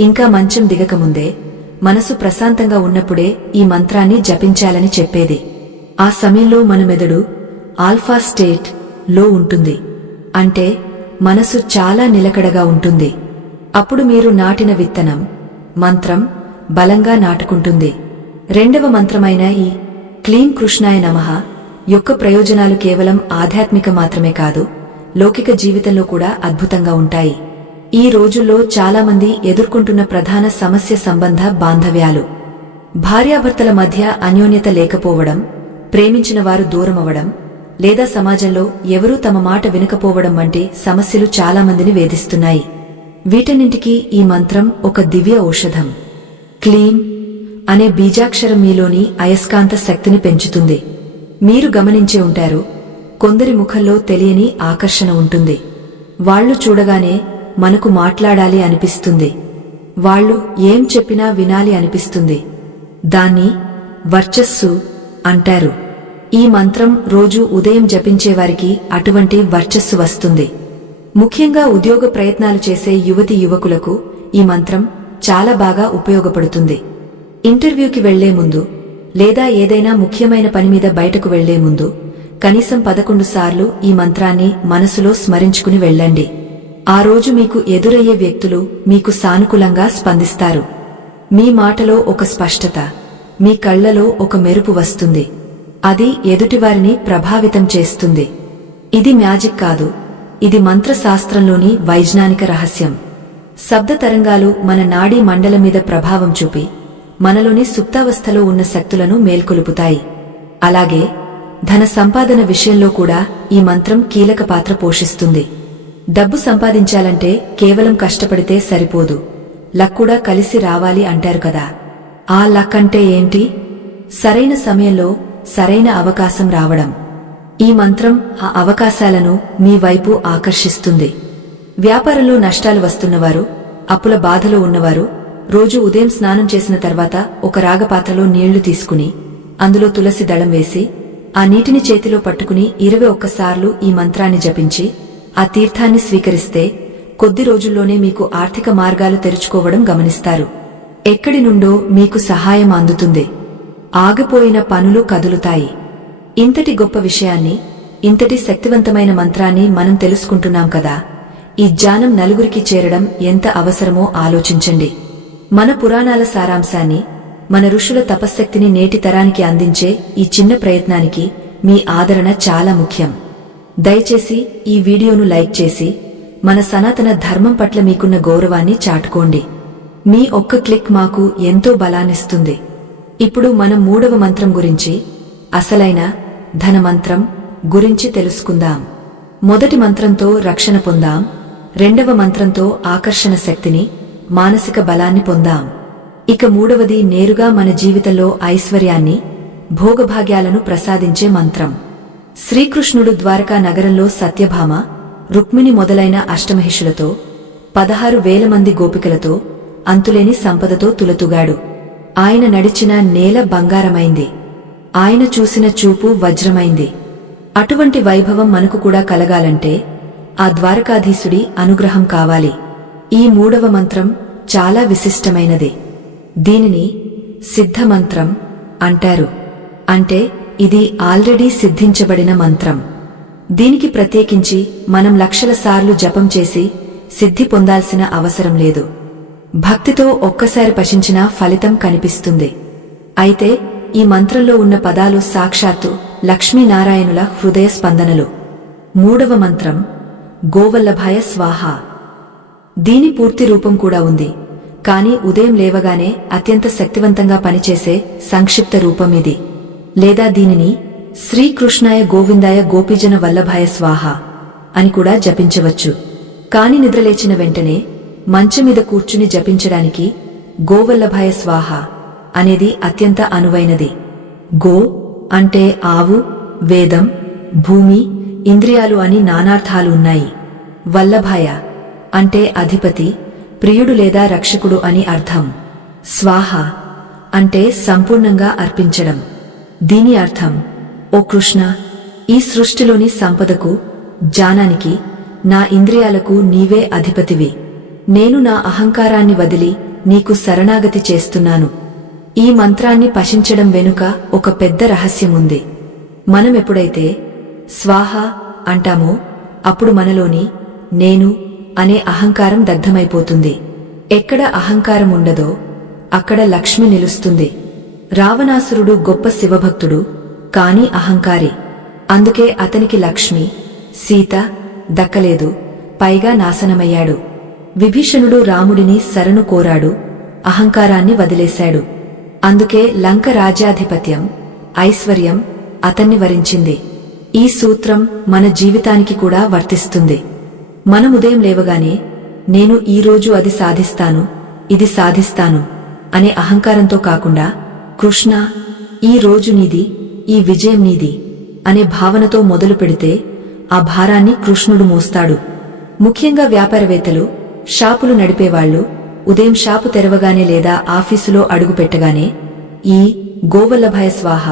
ఇంకా మంచం దిగకముందే మనసు ప్రశాంతంగా ఉన్నప్పుడే ఈ మంత్రాన్ని జపించాలని చెప్పేది. ఆ సమయంలో మన మెదడు ఆల్ఫా స్టేట్ లో ఉంటుంది. అంటే మనసు చాలా నిలకడగా ఉంటుంది. అప్పుడు మీరు నాటిన విత్తనం మంత్రం బలంగా నాటుకుంటుంది. రెండవ మంత్రమైన ఈ క్లీం కృష్ణాయ నమః యొక్క ప్రయోజనాలు కేవలం ఆధ్యాత్మిక మాత్రమే కాదు, లౌకిక జీవితంలో కూడా అద్భుతంగా ఉంటాయి. ఈ రోజుల్లో చాలామంది ఎదుర్కొంటున్న ప్రధాన సమస్య సంబంధ బాంధవ్యాలు. భార్యాభర్తల మధ్య అన్యోన్యత లేకపోవడం, ప్రేమించిన వారు దూరమవడం, లేదా సమాజంలో ఎవరూ తమ మాట వినకపోవడం వంటి సమస్యలు చాలామందిని వేధిస్తున్నాయి. వీటన్నింటికీ ఈ మంత్రం ఒక దివ్య ఔషధం. క్లీం అనే బీజాక్షరం మీలోని అయస్కాంత శక్తిని పెంచుతుంది. మీరు గమనించే ఉంటారు, కొందరి ముఖంలో తెలియని ఆకర్షణ ఉంటుంది. వాళ్లు చూడగానే మనకు మాట్లాడాలి అనిపిస్తుంది. వాళ్లు ఏం చెప్పినా వినాలి అనిపిస్తుంది. దాన్ని వర్చస్సు అంటారు. ఈ మంత్రం రోజు ఉదయం జపించేవారికి అటువంటి వర్చస్సు వస్తుంది. ముఖ్యంగా ఉద్యోగ ప్రయత్నాలు చేసే యువతీ యువకులకు ఈ మంత్రం చాలా బాగా ఉపయోగపడుతుంది. ఇంటర్వ్యూకి వెళ్లే ముందు లేదా ఏదైనా ముఖ్యమైన పని మీద బయటకు వెళ్లే ముందు కనీసం 11 సార్లు ఈ మంత్రాన్ని మనసులో స్మరించుకుని వెళ్ళండి. ఆ రోజు మీకు ఎదురయ్యే వ్యక్తులు మీకు సానుకూలంగా స్పందిస్తారు. మీ మాటలో ఒక స్పష్టత, మీ కళ్లలో ఒక మెరుపు వస్తుంది. అది ఎదుటివారిని ప్రభావితం చేస్తుంది. ఇది మ్యాజిక్ కాదు, ఇది మంత్రశాస్త్రంలోని వైజ్ఞానిక రహస్యం. శబ్ద తరంగాలు మన నాడీ మండలం మీద ప్రభావం చూపి మనలోని సుప్తావస్థలో ఉన్న శక్తులను మేల్కొలుపుతాయి. అలాగే ధన సంపాదన విషయంలో కూడా ఈ మంత్రం కీలక పాత్ర పోషిస్తుంది. డబ్బు సంపాదించాలంటే కేవలం కష్టపడితే సరిపోదు, లక్ కూడా కలిసి రావాలి అంటారు కదా. ఆ లక్ అంటే ఏంటి? సరైన సమయంలో సరైన అవకాశం రావడం. ఈ మంత్రం ఆ అవకాశాలను మీ వైపు ఆకర్షిస్తుంది. వ్యాపారంలో నష్టాలు వస్తున్నవారు, అప్పుల బాధలో ఉన్నవారు రోజు ఉదయం స్నానం చేసిన తర్వాత ఒక రాగపాత్రలో నీళ్లు తీసుకుని అందులో తులసి దళం వేసి ఆ నీటిని చేతిలో పట్టుకుని 21 సార్లు ఈ మంత్రాన్ని జపించి ఆ తీర్థాన్ని స్వీకరిస్తే కొద్ది రోజుల్లోనే మీకు ఆర్థిక మార్గాలు తెరుచుకోవడం గమనిస్తారు. ఎక్కడి నుండో మీకు సహాయం అందుతుంది. ఆగిపోయిన పనులు కదులుతాయి. ఇంతటి గొప్ప విషయాన్ని, ఇంతటి శక్తివంతమైన మంత్రాన్ని మనం తెలుసుకుంటున్నాం కదా. ఈ జ్ఞానం నలుగురికి చేరడం ఎంత అవసరమో ఆలోచించండి. మన పురాణాల సారాంశాన్ని, మన ఋషుల తపశ్శక్తిని నేటి తరానికి అందించే ఈ చిన్న ప్రయత్నానికి మీ ఆదరణ చాలా ముఖ్యం. దయచేసి ఈ వీడియోను లైక్ చేసి మన సనాతన ధర్మం పట్ల మీకున్న గౌరవాన్ని చాటుకోండి. మీ ఒక్క క్లిక్ మాకు ఎంతో బలాన్నిస్తుంది. ఇప్పుడు మనం 3వ మంత్రం గురించి, అసలైన ధనమంత్రం గురించి తెలుసుకుందాం. మొదటి మంత్రంతో రక్షణ పొందాం, రెండవ మంత్రంతో ఆకర్షణ శక్తిని, మానసిక బలాన్ని పొందాం. ఇక 3వది నేరుగా మన జీవితంలో ఐశ్వర్యాన్ని, భోగభాగ్యాలను ప్రసాదించే మంత్రం. శ్రీకృష్ణుడు ద్వారకా నగరంలో సత్యభామ, రుక్మిణి మొదలైన అష్టమహిషులతో 16,000 మంది గోపికలతో అంతులేని సంపదతో తులతుగాడు. ఆయన నడిచిన నేల బంగారమైంది, ఆయన చూసిన చూపు వజ్రమైంది. అటువంటి వైభవం మనకు కూడా కలగాలంటే ఆ ద్వారకాధీశుడి అనుగ్రహం కావాలి. ఈ 3వ మంత్రం చాలా విశిష్టమైనది. దీనిని సిద్ధమంత్రం అంటారు. అంటే ఇది ఆల్రెడీ సిద్ధించబడిన మంత్రం. దీనికి ప్రత్యేకించి మనం లక్షల సార్లు జపం చేసి సిద్ధి పొందాల్సిన అవసరం లేదు. భక్తితో ఒక్కసారి పఠించినా ఫలితం కనిపిస్తుంది. అయితే ఈ మంత్రంలో ఉన్న పదాలు సాక్షాత్తు లక్ష్మీనారాయణుల హృదయ స్పందనలు. 3వ మంత్రం గోవల్లభాయ స్వాహ. దీని పూర్తి రూపం కూడా ఉంది, కాని ఉదయం లేవగానే అత్యంత శక్తివంతంగా పనిచేసే సంక్షిప్త రూపం ఇది. లేదా దీనిని శ్రీకృష్ణాయ గోవిందాయ గోపీజన వల్లభాయ స్వాహ అని కూడా జపించవచ్చు. కాని నిద్రలేచిన వెంటనే మంచం మీద కూర్చుని జపించడానికి గోవల్లభాయ స్వాహ అనేది అత్యంత అనువైనది. గో అంటే ఆవు, వేదం, భూమి, ఇంద్రియాలు అని నానార్థాలు ఉన్నాయి. వల్లభాయ అంటే అధిపతి, ప్రియుడు లేదా రక్షకుడు అని అర్థం. స్వాహ అంటే సంపూర్ణంగా అర్పించడం. దీని అర్థం, ఓ కృష్ణ, ఈ సృష్టిలోని సంపదకు, జ్ఞానానికి, నా ఇంద్రియాలకు నీవే అధిపతివి. నేను నా అహంకారాన్ని వదిలి నీకు శరణాగతి చేస్తున్నాను. ఈ మంత్రాన్ని పఠించడం వెనుక ఒక పెద్ద రహస్యముంది. మనమెప్పుడైతే స్వాహ అంటామో అప్పుడు మనలోని నేను అనే అహంకారం దగ్ధమైపోతుంది. ఎక్కడ అహంకారం ఉండదో అక్కడ లక్ష్మి నిలుస్తుంది. రావణాసురుడు గొప్ప శివభక్తుడు, కాని అహంకారి. అందుకే అతనికి లక్ష్మి, సీత దక్కలేదు, పైగా నాశనమయ్యాడు. విభీషణుడు రాముడిని శరణు కోరాడు, అహంకారాన్ని వదిలేశాడు. అందుకే లంక రాజ్యాధిపత్యం, ఐశ్వర్యం అతన్ని వరించింది. ఈ సూత్రం మన జీవితానికి కూడా వర్తిస్తుంది. మనం ఉదయం లేవగానే నేను ఈరోజు అది సాధిస్తాను, ఇది సాధిస్తాను అనే అహంకారంతో కాకుండా కృష్ణ ఈ రోజు నీది, ఈ విజయం నీది అనే భావనతో మొదలు పెడితే ఆ భారాన్ని కృష్ణుడు మోస్తాడు. ముఖ్యంగా వ్యాపారవేత్తలు, షాపులు నడిపేవాళ్లు ఉదయం షాపు తెరవగానే లేదా ఆఫీసులో అడుగుపెట్టగానే ఈ గోవల్లభాయ స్వాహ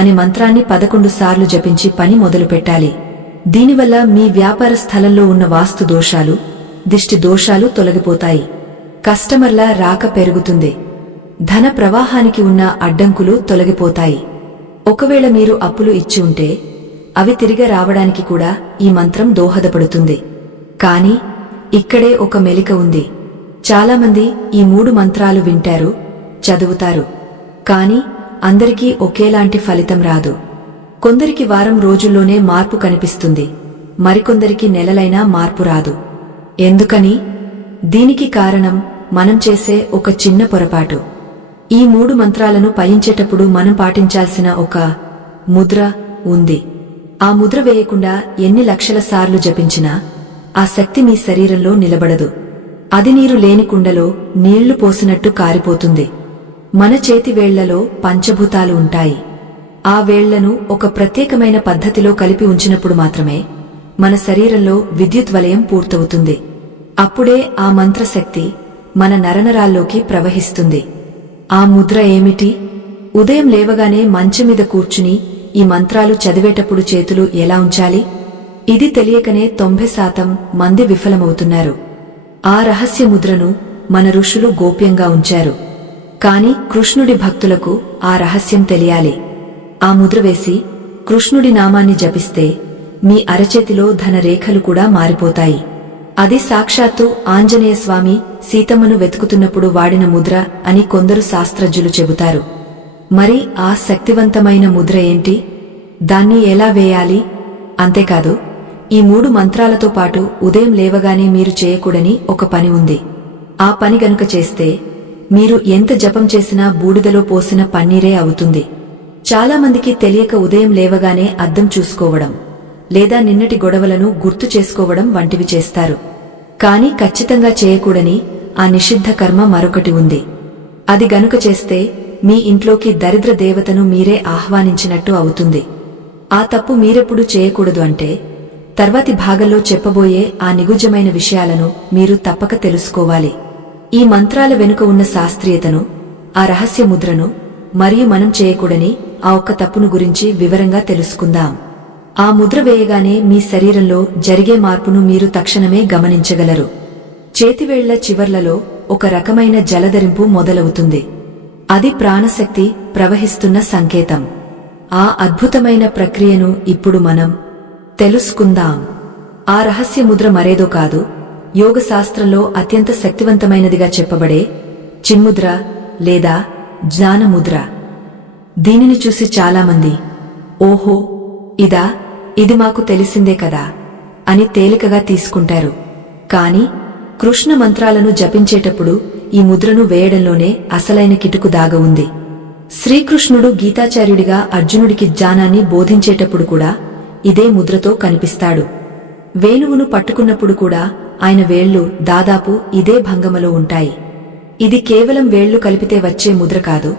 అనే మంత్రాన్ని 11 సార్లు జపించి పని మొదలుపెట్టాలి. దీనివల్ల మీ వ్యాపార స్థలంలో ఉన్న వాస్తు దోషాలు, దిష్టి దోషాలు తొలగిపోతాయి. కస్టమర్ల రాక పెరుగుతుంది. ధన ప్రవాహానికి ఉన్న అడ్డంకులు తొలగిపోతాయి. ఒకవేళ మీరు అప్పులు ఇచ్చి ఉంటే అవి తిరిగి రావడానికి కూడా ఈ మంత్రం దోహదపడుతుంది. కాని ఇక్కడే ఒక మెలిక ఉంది. చాలామంది ఈ 3 మంత్రాలు వింటారు, చదువుతారు. కాని అందరికీ ఒకేలాంటి ఫలితం రాదు. కొందరికి వారం రోజుల్లోనే మార్పు కనిపిస్తుంది, మరికొందరికి నెలలైనా మార్పు రాదు. ఎందుకని? దీనికి కారణం మనం చేసే ఒక చిన్న పొరపాటు. ఈ 3 మంత్రాలను పఠించేటప్పుడు మనం పాటించాల్సిన ఒక ముద్ర ఉంది. ఆ ముద్ర వేయకుండా ఎన్ని లక్షల సార్లు జపించినా ఆ శక్తి మీ శరీరంలో నిలబడదు. అది నీరు లేని కుండలో నీళ్లు పోసినట్టు కారిపోతుంది. మన చేతి వేళ్లలో పంచభూతాలు ఉంటాయి. ఆ వేళ్లను ఒక ప్రత్యేకమైన పద్ధతిలో కలిపి ఉంచినప్పుడు మాత్రమే మన శరీరంలో విద్యుత్ వలయం పూర్తవుతుంది. అప్పుడే ఆ మంత్రశక్తి మన నరనరాల్లోకి ప్రవహిస్తుంది. ఆ ముద్ర ఏమిటి? ఉదయం లేవగానే మంచం మీద కూర్చుని ఈ మంత్రాలు చదివేటప్పుడు చేతులు ఎలా ఉంచాలి? ఇది తెలియకనే 90% మంది విఫలమవుతున్నారు. ఆ రహస్య ముద్రను మన ఋషులు గోప్యంగా ఉంచారు. కాని కృష్ణుడి భక్తులకు ఆ రహస్యం తెలియాలి. ఆ ముద్ర వేసి కృష్ణుడి నామాన్ని జపిస్తే మీ అరచేతిలో ధనరేఖలు కూడా మారిపోతాయి. అది సాక్షాత్తు ఆంజనేయస్వామి సీతమ్మను వెతుకుతున్నప్పుడు వాడిన ముద్ర అని కొందరు శాస్త్రజ్ఞులు చెబుతారు. మరి ఆ శక్తివంతమైన ముద్ర ఏంటి? దాన్ని ఎలా వేయాలి? అంతేకాదు, ఈ 3 మంత్రాలతో పాటు ఉదయం లేవగానే మీరు చేయకూడని ఒక పని ఉంది. ఆ పని గనుక చేస్తే మీరు ఎంత జపం చేసినా బూడిదలో పోసిన పన్నీరే అవుతుంది. చాలామందికి తెలియక ఉదయం లేవగానే అద్దం చూసుకోవడం, లేదా నిన్నటి గొడవలను గుర్తు చేసుకోవడం వంటివి చేస్తారు. కాని ఖచ్చితంగా చేయకూడని ఆ నిషిద్ధ కర్మ మరొకటి ఉంది. అది గనుక చేస్తే మీ ఇంట్లోకి దరిద్ర దేవతను మీరే ఆహ్వానించినట్టు అవుతుంది. ఆ తప్పు మీరెప్పుడు చేయకూడదు అంటే తర్వాతి భాగంలో చెప్పబోయే ఆ నిగుజ్జమైన విషయాలను మీరు తప్పక తెలుసుకోవాలి. ఈ మంత్రాల వెనుక ఉన్న శాస్త్రీయతను, ఆ రహస్య ముద్రను మరియు మనం చేయకూడని ఆ ఒక్క తప్పును గురించి వివరంగా తెలుసుకుందాం. ఆ ముద్ర వేయగానే మీ శరీరంలో జరిగే మార్పును మీరు తక్షణమే గమనించగలరు. చేతివేళ్ల చివర్లలో ఒక రకమైన జలధరింపు మొదలవుతుంది. అది ప్రాణశక్తి ప్రవహిస్తున్న సంకేతం. ఆ అద్భుతమైన ప్రక్రియను ఇప్పుడు మనం తెలుసుకుందాం. ఆ రహస్య ముద్ర మరేదో కాదు, యోగశాస్త్రంలో అత్యంత శక్తివంతమైనదిగా చెప్పబడే చిన్ముద్ర లేదా జ్ఞానముద్ర. దీనిని చూసి చాలామంది ఓహో ఇదా, ఇది మాకు తెలిసిందే కదా అని తేలికగా తీసుకుంటారు. కాని కృష్ణ మంత్రాలను జపించేటప్పుడు ఈ ముద్రను వేయడంలోనే అసలైన కిటుకు దాగ ఉంది. శ్రీకృష్ణుడు గీతాచార్యుడిగా అర్జునుడికి జ్ఞానాన్ని బోధించేటప్పుడు కూడా ఇదే ముద్రతో కనిపిస్తాడు. వేణువును పట్టుకున్నప్పుడు కూడా ఆయన వేళ్లు దాదాపు ఇదే భంగమలో ఉంటాయి. ఇది కేవలం వేళ్లు కలిపితే వచ్చే ముద్ర కాదు,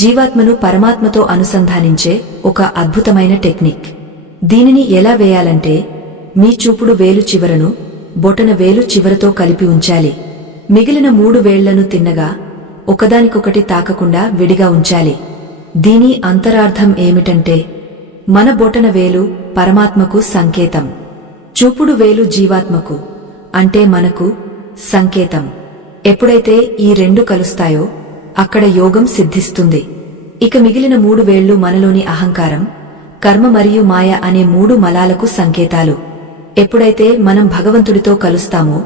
జీవాత్మను పరమాత్మతో అనుసంధానించే ఒక అద్భుతమైన టెక్నిక్. దీనిని ఎలా వేయాలంటే మీ చూపుడు వేలు చివరను బొటన వేలు చివరతో కలిపి ఉంచాలి. మిగిలిన 3 వేళ్లను తిన్నగా ఒకదానికొకటి తాకకుండా విడిగా ఉంచాలి. దీని అంతరార్థం ఏమిటంటే మన బొటన వేలు పరమాత్మకు సంకేతం, చూపుడు వేలు జీవాత్మకు అంటే మనకు సంకేతం. ఎప్పుడైతే ఈ రెండు కలుస్తాయో అక్కడ యోగం సిద్ధిస్తుంది. ఇక మిగిలిన 3 వేళ్లు మనలోని అహంకారం, కర్మ మరియు మాయ అనే 3 మలాలకు సంకేతాలు. ఎప్పుడైతే మనం భగవంతుడితో కలుస్తామో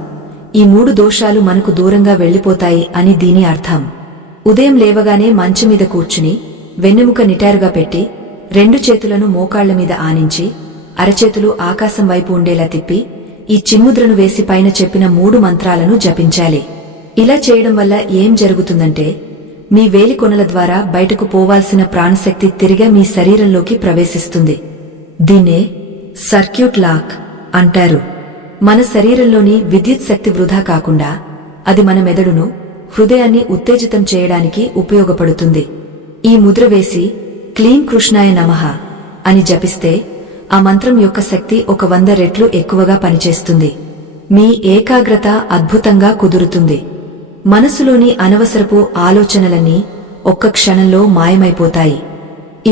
ఈ 3 దోషాలు మనకు దూరంగా వెళ్లిపోతాయి అని దీని అర్థం. ఉదయం లేవగానే మంచం మీద కూర్చుని వెన్నెముక నిటారుగా పెట్టి 2 చేతులను మోకాళ్ల మీద ఆనించి అరచేతులు ఆకాశం వైపు ఉండేలా తిప్పి ఈ చిన్ముద్రను వేసి పైన చెప్పిన 3 మంత్రాలను జపించాలి. ఇలా చేయడం వల్ల ఏం జరుగుతుందంటే మీ వేలికొనల ద్వారా బయటకు పోవాల్సిన ప్రాణశక్తి తిరిగా మీ శరీరంలోకి ప్రవేశిస్తుంది. దీన్నే సర్క్యూట్ లాక్ అంటారు. మన శరీరంలోని విద్యుత్ శక్తి వృధా కాకుండా అది మన మెదడును, హృదయాన్ని ఉత్తేజితం చేయడానికి ఉపయోగపడుతుంది. ఈ ముద్ర వేసి క్లీం కృష్ణాయ నమః అని జపిస్తే ఆ మంత్రం యొక్క శక్తి 100 రెట్లు ఎక్కువగా పనిచేస్తుంది. మీ ఏకాగ్రత అద్భుతంగా కుదురుతుంది. మనసులోని అనవసరపు ఆలోచనలన్నీ ఒక్క క్షణంలో మాయమైపోతాయి.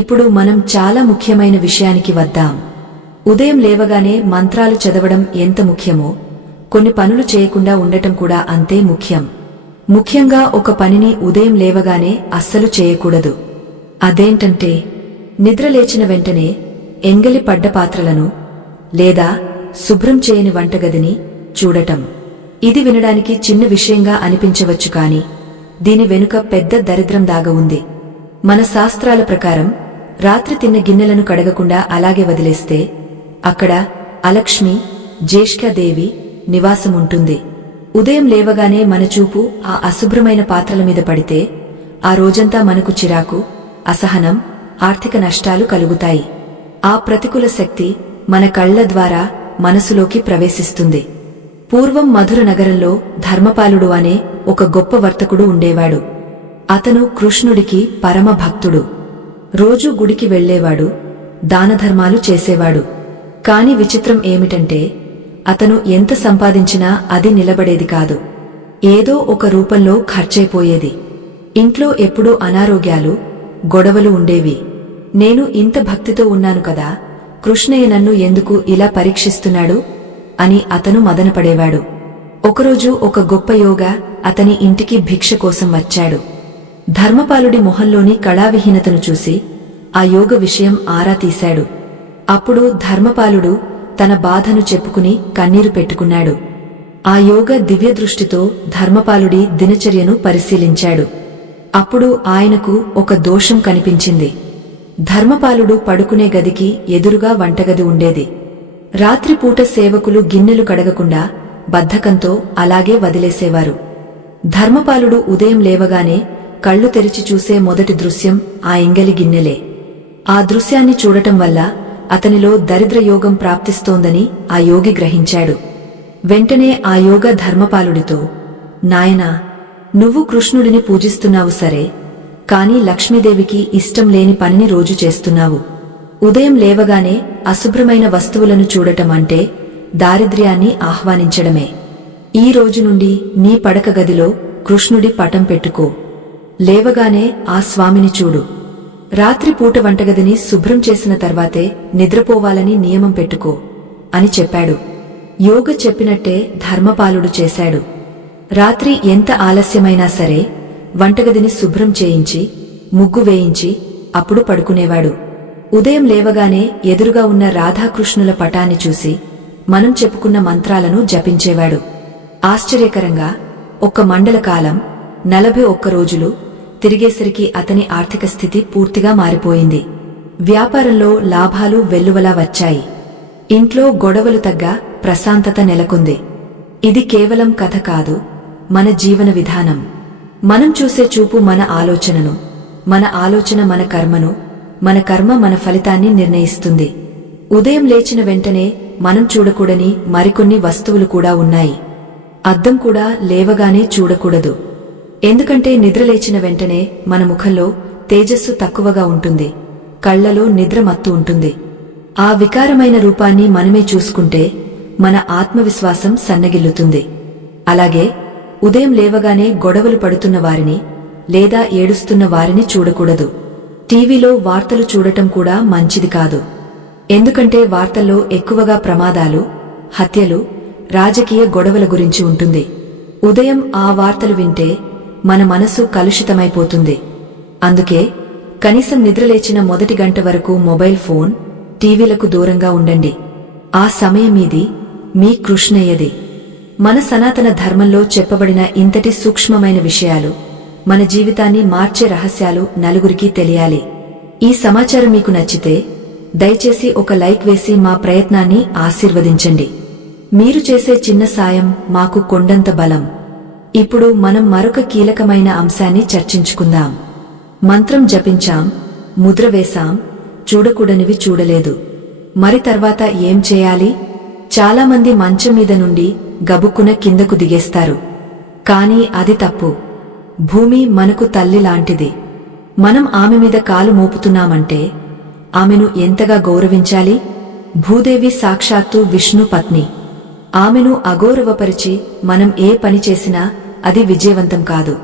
ఇప్పుడు మనం చాలా ముఖ్యమైన విషయానికి వద్దాం. ఉదయం లేవగానే మంత్రాలు చదవడం ఎంత ముఖ్యమో కొన్ని పనులు చేయకుండా ఉండటం కూడా అంతే ముఖ్యం. ముఖ్యంగా ఒక పనిని ఉదయం లేవగానే అస్సలు చేయకూడదు. అదేంటంటే నిద్రలేచిన వెంటనే ఎంగిలి పడ్డ పాత్రలను లేదా శుభ్రం చేయని వంటగదిని చూడటం. ఇది వినడానికి చిన్న విషయంగా అనిపించవచ్చు, కాని దీని వెనుక పెద్ద దరిద్రం దాగ ఉంది. మన శాస్త్రాల ప్రకారం రాత్రి తిన్న గిన్నెలను కడగకుండా అలాగే వదిలేస్తే అక్కడ అలక్ష్మి, జ్యేష్ఠాదేవి నివాసముంటుంది. ఉదయం లేవగానే మన చూపు ఆ అశుభ్రమైన పాత్రల మీద పడితే ఆ రోజంతా మనకు చిరాకు, అసహనం, ఆర్థిక నష్టాలు కలుగుతాయి. ఆ ప్రతికూల శక్తి మన కళ్ల ద్వారా మనసులోకి ప్రవేశిస్తుంది. పూర్వం మధుర నగరంలో ధర్మపాలుడు అనే ఒక గొప్ప వర్తకుడు ఉండేవాడు. అతను కృష్ణుడికి పరమ భక్తుడు. రోజూ గుడికి వెళ్లేవాడు, దానధర్మాలు చేసేవాడు. కాని విచిత్రం ఏమిటంటే అతను ఎంత సంపాదించినా అది నిలబడేది కాదు. ఏదో ఒక రూపంలో ఖర్చైపోయేది. ఇంట్లో ఎప్పుడూ అనారోగ్యాలు, గొడవలు ఉండేవి. నేను ఇంత భక్తితో ఉన్నాను కదా, కృష్ణయ్య నన్ను ఎందుకు ఇలా పరీక్షిస్తున్నాడు అని అతను మదనపడేవాడు. ఒకరోజు ఒక గొప్ప యోగా అతని ఇంటికి భిక్ష కోసం వచ్చాడు. ధర్మపాలుడి మొహంలోని కళావిహీనతను చూసి ఆ యోగ విషయం ఆరా తీశాడు. అప్పుడు ధర్మపాలుడు తన బాధను చెప్పుకుని కన్నీరు పెట్టుకున్నాడు. ఆ యోగ దివ్యదృష్టితో ధర్మపాలుడి దినచర్యను పరిశీలించాడు. అప్పుడు ఆయనకు ఒక దోషం కనిపించింది. ధర్మపాలుడు పడుకునే గదికి ఎదురుగా వంటగది ఉండేది. రాత్రిపూట సేవకులు గిన్నెలు కడగకుండా బద్ధకంతో అలాగే వదిలేసేవారు. ధర్మపాలుడు ఉదయం లేవగానే కళ్లు తెరిచి చూసే మొదటి దృశ్యం ఆ ఎంగలి గిన్నెలే. ఆ దృశ్యాన్ని చూడటం వల్ల అతనిలో దరిద్రయోగం ప్రాప్తిస్తోందని ఆ యోగి గ్రహించాడు. వెంటనే ఆ యోగ ధర్మపాలుడితో, నాయనా, నువ్వు కృష్ణుడిని పూజిస్తున్నావు సరే, కాని లక్ష్మీదేవికి ఇష్టం లేని పనిని రోజు చేస్తున్నావు. ఉదయం లేవగానే అశుభ్రమైన వస్తువులను చూడటం అంటే దారిద్ర్యాన్ని ఆహ్వానించడమే. ఈ రోజు నుండి నీ పడక గదిలో కృష్ణుడి పటం పెట్టుకో. లేవగానే ఆ స్వామిని చూడు. రాత్రిపూట వంటగదిని శుభ్రం చేసిన తర్వాతే నిద్రపోవాలని నియమం పెట్టుకో అని చెప్పాడు. యోగ చెప్పినట్టే ధర్మపాలుడు చేశాడు. రాత్రి ఎంత ఆలస్యమైనా సరే వంటగదిని శుభ్రం చేయించి ముగ్గు వేయించి అప్పుడు పడుకునేవాడు. ఉదయం లేవగానే ఎదురుగా ఉన్న రాధాకృష్ణుల పటాన్ని చూసి మనం చెప్పుకున్న మంత్రాలను జపించేవాడు. ఆశ్చర్యకరంగా 1 మండల కాలం 41 రోజులు తిరిగేసరికి అతని ఆర్థిక స్థితి పూర్తిగా మారిపోయింది. వ్యాపారంలో లాభాలు వెల్లువలా వచ్చాయి. ఇంట్లో గొడవలు తగ్గా ప్రశాంతత నెలకొంది. ఇది కేవలం కథ కాదు, మన జీవన విధానం. మనం చూసే చూపు మన ఆలోచనను, మన ఆలోచన మన కర్మను, మన కర్మ మన ఫలితాన్ని నిర్ణయిస్తుంది. ఉదయం లేచిన వెంటనే మనం చూడకూడని మరికొన్ని వస్తువులు కూడా ఉన్నాయి. అద్దం కూడా లేవగానే చూడకూడదు. ఎందుకంటే నిద్రలేచిన వెంటనే మన ముఖంలో తేజస్సు తక్కువగా ఉంటుంది, కళ్లలో నిద్ర మత్తు ఉంటుంది. ఆ వికారమైన రూపాన్ని మనమే చూసుకుంటే మన ఆత్మవిశ్వాసం సన్నగిల్లుతుంది. అలాగే ఉదయం లేవగానే గొడవలు పడుతున్న వారిని లేదా ఏడుస్తున్న వారిని చూడకూడదు. టీవీలో వార్తలు చూడటం కూడా మంచిది కాదు. ఎందుకంటే వార్తల్లో ఎక్కువగా ప్రమాదాలు, హత్యలు, రాజకీయ గొడవల గురించి ఉంటుంది. ఉదయం ఆ వార్తలు వింటే మన మనసు కలుషితమైపోతుంది. అందుకే కనీసం నిద్రలేచిన మొదటి గంట వరకు మొబైల్ ఫోన్, టీవీలకు దూరంగా ఉండండి. ఆ సమయం మీది, మీ కృష్ణయ్యది. మన సనాతన ధర్మంలో చెప్పబడిన ఇంతటి సూక్ష్మమైన విషయాలు, మన జీవితాన్ని మార్చే రహస్యాలు నలుగురికి తెలియాలి. ఈ సమాచారం మీకు నచ్చితే దయచేసి ఒక లైక్ వేసి మా ప్రయత్నాన్ని ఆశీర్వదించండి. మీరు చేసే చిన్న సాయం మాకు కొండంత బలం. ఇప్పుడు మనం మరొక కీలకమైన అంశాన్ని చర్చించుకుందాం. మంత్రం జపించాం, ముద్ర వేశాం, చూడకూడనివి చూడలేదు. మరి తర్వాత ఏం చేయాలి? చాలామంది మంచం మీద నుండి గబుక్కున కిందకు దిగేస్తారు. కానీ అది తప్పు. భూమి మనకు తల్లి లాంటిది. మనం ఆమె మీద కాలు మోపుతున్నామంటే ఆమెను ఎంతగా గౌరవించాలి? భూదేవి సాక్షాత్తు విష్ణు పత్ని. ఆమెను అగౌరవపరిచి మనం ఏ పని చేసినా అది విజయవంతం కాదు.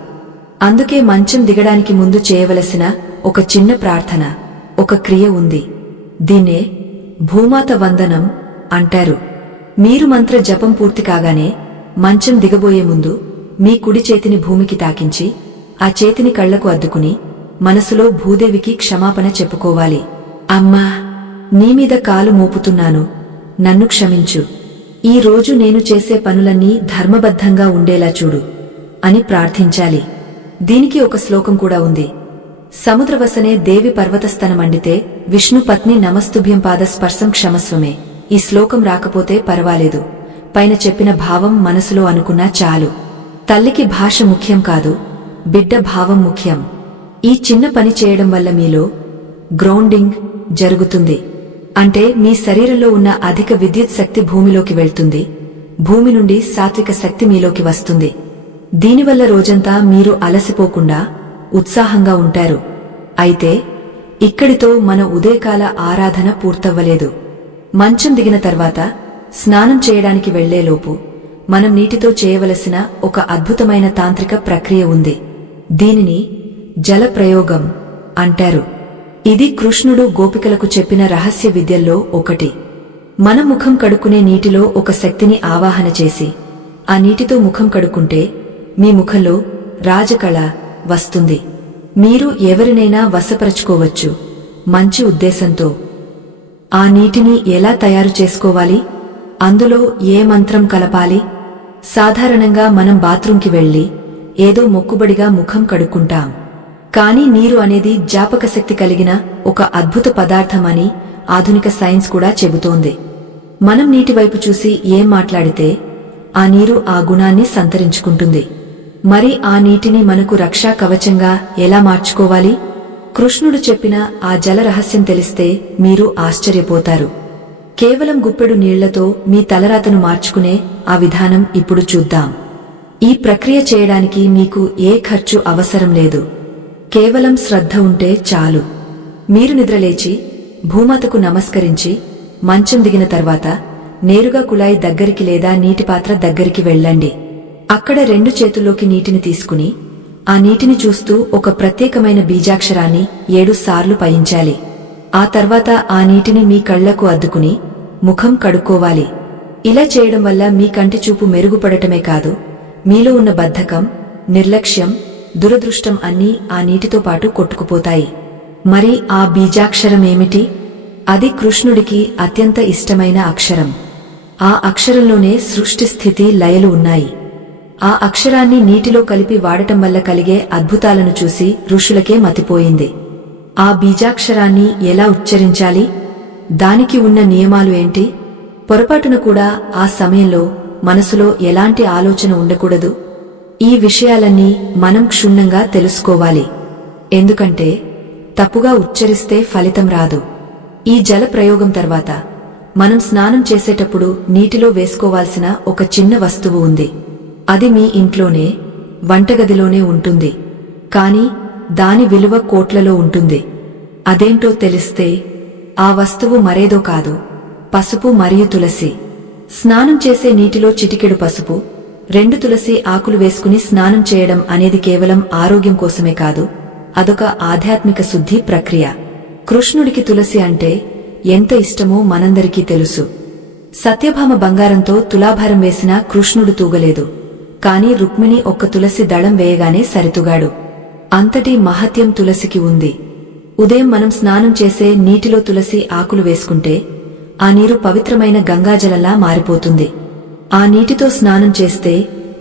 అందుకే మంచం దిగడానికి ముందు చేయవలసిన ఒక చిన్న ప్రార్థన, ఒక క్రియ ఉంది. దీన్నే భూమాత వందనం అంటారు. మీరు మంత్ర జపం పూర్తి కాగానే మంచం దిగబోయే ముందు మీ కుడి చేతిని భూమికి తాకించి ఆ చేతిని కళ్లకు అద్దుకుని మనసులో భూదేవికి క్షమాపణ చెప్పుకోవాలి. అమ్మా, నీమీద కాలు మోపుతున్నాను, నన్ను క్షమించు. ఈ రోజు నేను చేసే పనులన్నీ ధర్మబద్ధంగా ఉండేలా చూడు అని ప్రార్థించాలి. దీనికి ఒక శ్లోకం కూడా ఉంది. సముద్రవసనే దేవి పర్వతస్తనమండితే విష్ణు పత్ని నమస్తుభ్యం పాద స్పర్శం క్షమస్వమే. ఈ శ్లోకం రాకపోతే పర్వాలేదు, పైన చెప్పిన భావం మనసులో అనుకున్నా చాలు. తల్లికి భాష ముఖ్యం కాదు, బిడ్డ భావం ముఖ్యం. ఈ చిన్న పని చేయడం వల్ల మీలో గ్రౌండింగ్ జరుగుతుంది. అంటే మీ శరీరంలో ఉన్న అధిక విద్యుత్ శక్తి భూమిలోకి వెళ్తుంది, భూమి నుండి సాత్విక శక్తి మీలోకి వస్తుంది. దీనివల్ల రోజంతా మీరు అలసిపోకుండా ఉత్సాహంగా ఉంటారు. అయితే ఇక్కడితో మన ఉదయకాల ఆరాధన పూర్తవ్వలేదు. మంచం దిగిన తర్వాత స్నానం చేయడానికి వెళ్లేలోపు మనం నీటితో చేయవలసిన ఒక అద్భుతమైన తాంత్రిక ప్రక్రియ ఉంది. దీనిని జల ప్రయోగం అంటారు. ఇది కృష్ణుడు గోపికలకు చెప్పిన రహస్య విద్యల్లో ఒకటి. మన ముఖం కడుక్కునే నీటిలో ఒక శక్తిని ఆవాహన చేసి ఆ నీటితో ముఖం కడుక్కుంటే మీ ముఖంలో రాజకళ వస్తుంది. మీరు ఎవరినైనా వశపరచుకోవచ్చు మంచి ఉద్దేశంతో. ఆ నీటిని ఎలా తయారు చేసుకోవాలి? అందులో ఏ మంత్రం కలపాలి? సాధారణంగా మనం బాత్రూంకి వెళ్లి ఏదో మొక్కుబడిగా ముఖం కడుక్కుంటాం. కానీ నీరు అనేది జ్ఞాపకశక్తి కలిగిన ఒక అద్భుత పదార్థం అని ఆధునిక సైన్స్ కూడా చెబుతోంది. మనం నీటివైపు చూసి ఏం మాట్లాడితే ఆ నీరు ఆ గుణాన్ని సంతరించుకుంటుంది. మరి ఆ నీటిని మనకు రక్షా కవచంగా ఎలా మార్చుకోవాలి? కృష్ణుడు చెప్పిన ఆ జల రహస్యం తెలిస్తే మీరు ఆశ్చర్యపోతారు. కేవలం గుప్పెడు నీళ్లతో మీ తలరాతను మార్చుకునే ఆ విధానం ఇప్పుడు చూద్దాం. ఈ ప్రక్రియ చేయడానికి మీకు ఏ ఖర్చు అవసరం లేదు. కేవలం శ్రద్ధ ఉంటే చాలు. మీరు నిద్రలేచి భూమాతకు నమస్కరించి మంచం దిగిన తర్వాత నేరుగా కుళాయి దగ్గరికి లేదా నీటిపాత్ర దగ్గరికి వెళ్ళండి. అక్కడ 2 చేతుల్లోకి నీటిని తీసుకుని ఆ నీటిని చూస్తూ ఒక ప్రత్యేకమైన బీజాక్షరాన్ని 7 సార్లు పయించాలి. ఆ తర్వాత ఆ నీటిని మీ కళ్లకు అద్దుకుని ముఖం కడుక్కోవాలి. ఇలా చేయడం వల్ల మీ కంటి చూపు మెరుగుపడటమే కాదు, మీలో ఉన్న బద్ధకం, నిర్లక్ష్యం, దురదృష్టం అన్నీ ఆ నీటితో పాటు కొట్టుకుపోతాయి. మరి ఆ బీజాక్షరం ఏమిటి? అది కృష్ణుడికి అత్యంత ఇష్టమైన అక్షరం. ఆ అక్షరంలోనే సృష్టి స్థితి లయలు ఉన్నాయి. ఆ అక్షరాన్ని నీటిలో కలిపి వాడటం వల్ల కలిగే అద్భుతాలను చూసి ఋషులకే మతిపోయింది. ఆ బీజాక్షరాన్ని ఎలా ఉచ్చరించాలి? దానికి ఉన్న నియమాలు ఏంటి? పొరపాటున కూడా ఆ సమయంలో మనసులో ఎలాంటి ఆలోచన ఉండకూడదు. ఈ విషయాలన్నీ మనం క్షుణ్ణంగా తెలుసుకోవాలి. ఎందుకంటే తప్పుగా ఉచ్చరిస్తే ఫలితం రాదు. ఈ జల ప్రయోగం తర్వాత మనం స్నానం చేసేటప్పుడు నీటిలో వేసుకోవాల్సిన ఒక చిన్న వస్తువు ఉంది. అది మీ ఇంట్లోనే, వంటగదిలోనే ఉంటుంది. కాని దాని విలువ కోట్లలో ఉంటుంది. అదేంటో తెలిస్తే ఆ వస్తువు మరేదో కాదు, పసుపు మరియు తులసి. స్నానం చేసే నీటిలో చిటికెడు పసుపు, 2 తులసి ఆకులు వేసుకుని స్నానం చేయడం అనేది కేవలం ఆరోగ్యం కోసమే కాదు, అదొక ఆధ్యాత్మిక శుద్ధి ప్రక్రియ. కృష్ణుడికి తులసి అంటే ఎంత ఇష్టమో మనందరికీ తెలుసు. సత్యభామ బంగారంతో తులాభారం వేసినా కృష్ణుడు తూగలేదు. కాని రుక్మిణి ఒక్క తులసి దళం వేయగానే సరితుగాడు. అంతటి మహత్యం తులసికి ఉంది. ఉదయం మనం స్నానం చేసే నీటిలో తులసి ఆకులు వేసుకుంటే ఆ నీరు పవిత్రమైన గంగాజలంలా మారిపోతుంది. ఆ నీటితో స్నానం చేస్తే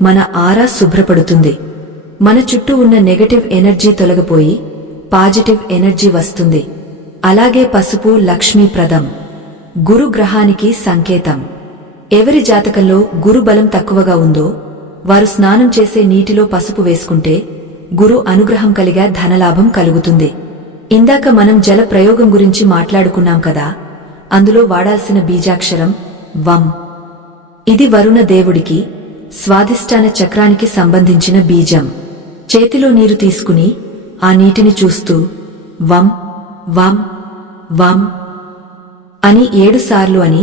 మన ఆరా శుభ్రపడుతుంది. మన చుట్టూ ఉన్న నెగటివ్ ఎనర్జీ తొలగిపోయి పాజిటివ్ ఎనర్జీ వస్తుంది. అలాగే పసుపు లక్ష్మీప్రదం, గురు గ్రహానికి సంకేతం. ఎవరి జాతకంలో గురు బలం తక్కువగా ఉందో వారు స్నానం చేసే నీటిలో పసుపు వేసుకుంటే గురు అనుగ్రహం కలిగా ధనలాభం కలుగుతుంది. ఇందాక మనం జల ప్రయోగం గురించి మాట్లాడుకున్నాం కదా, అందులో వాడాల్సిన బీజాక్షరం వం. ఇది వరుణ దేవుడికి స్వాధిష్టాన చక్రానికి సంబంధించిన బీజం. చేతిలో నీరు తీసుకుని ఆ నీటిని చూస్తూ వం వం వం అని 7 సార్లు అని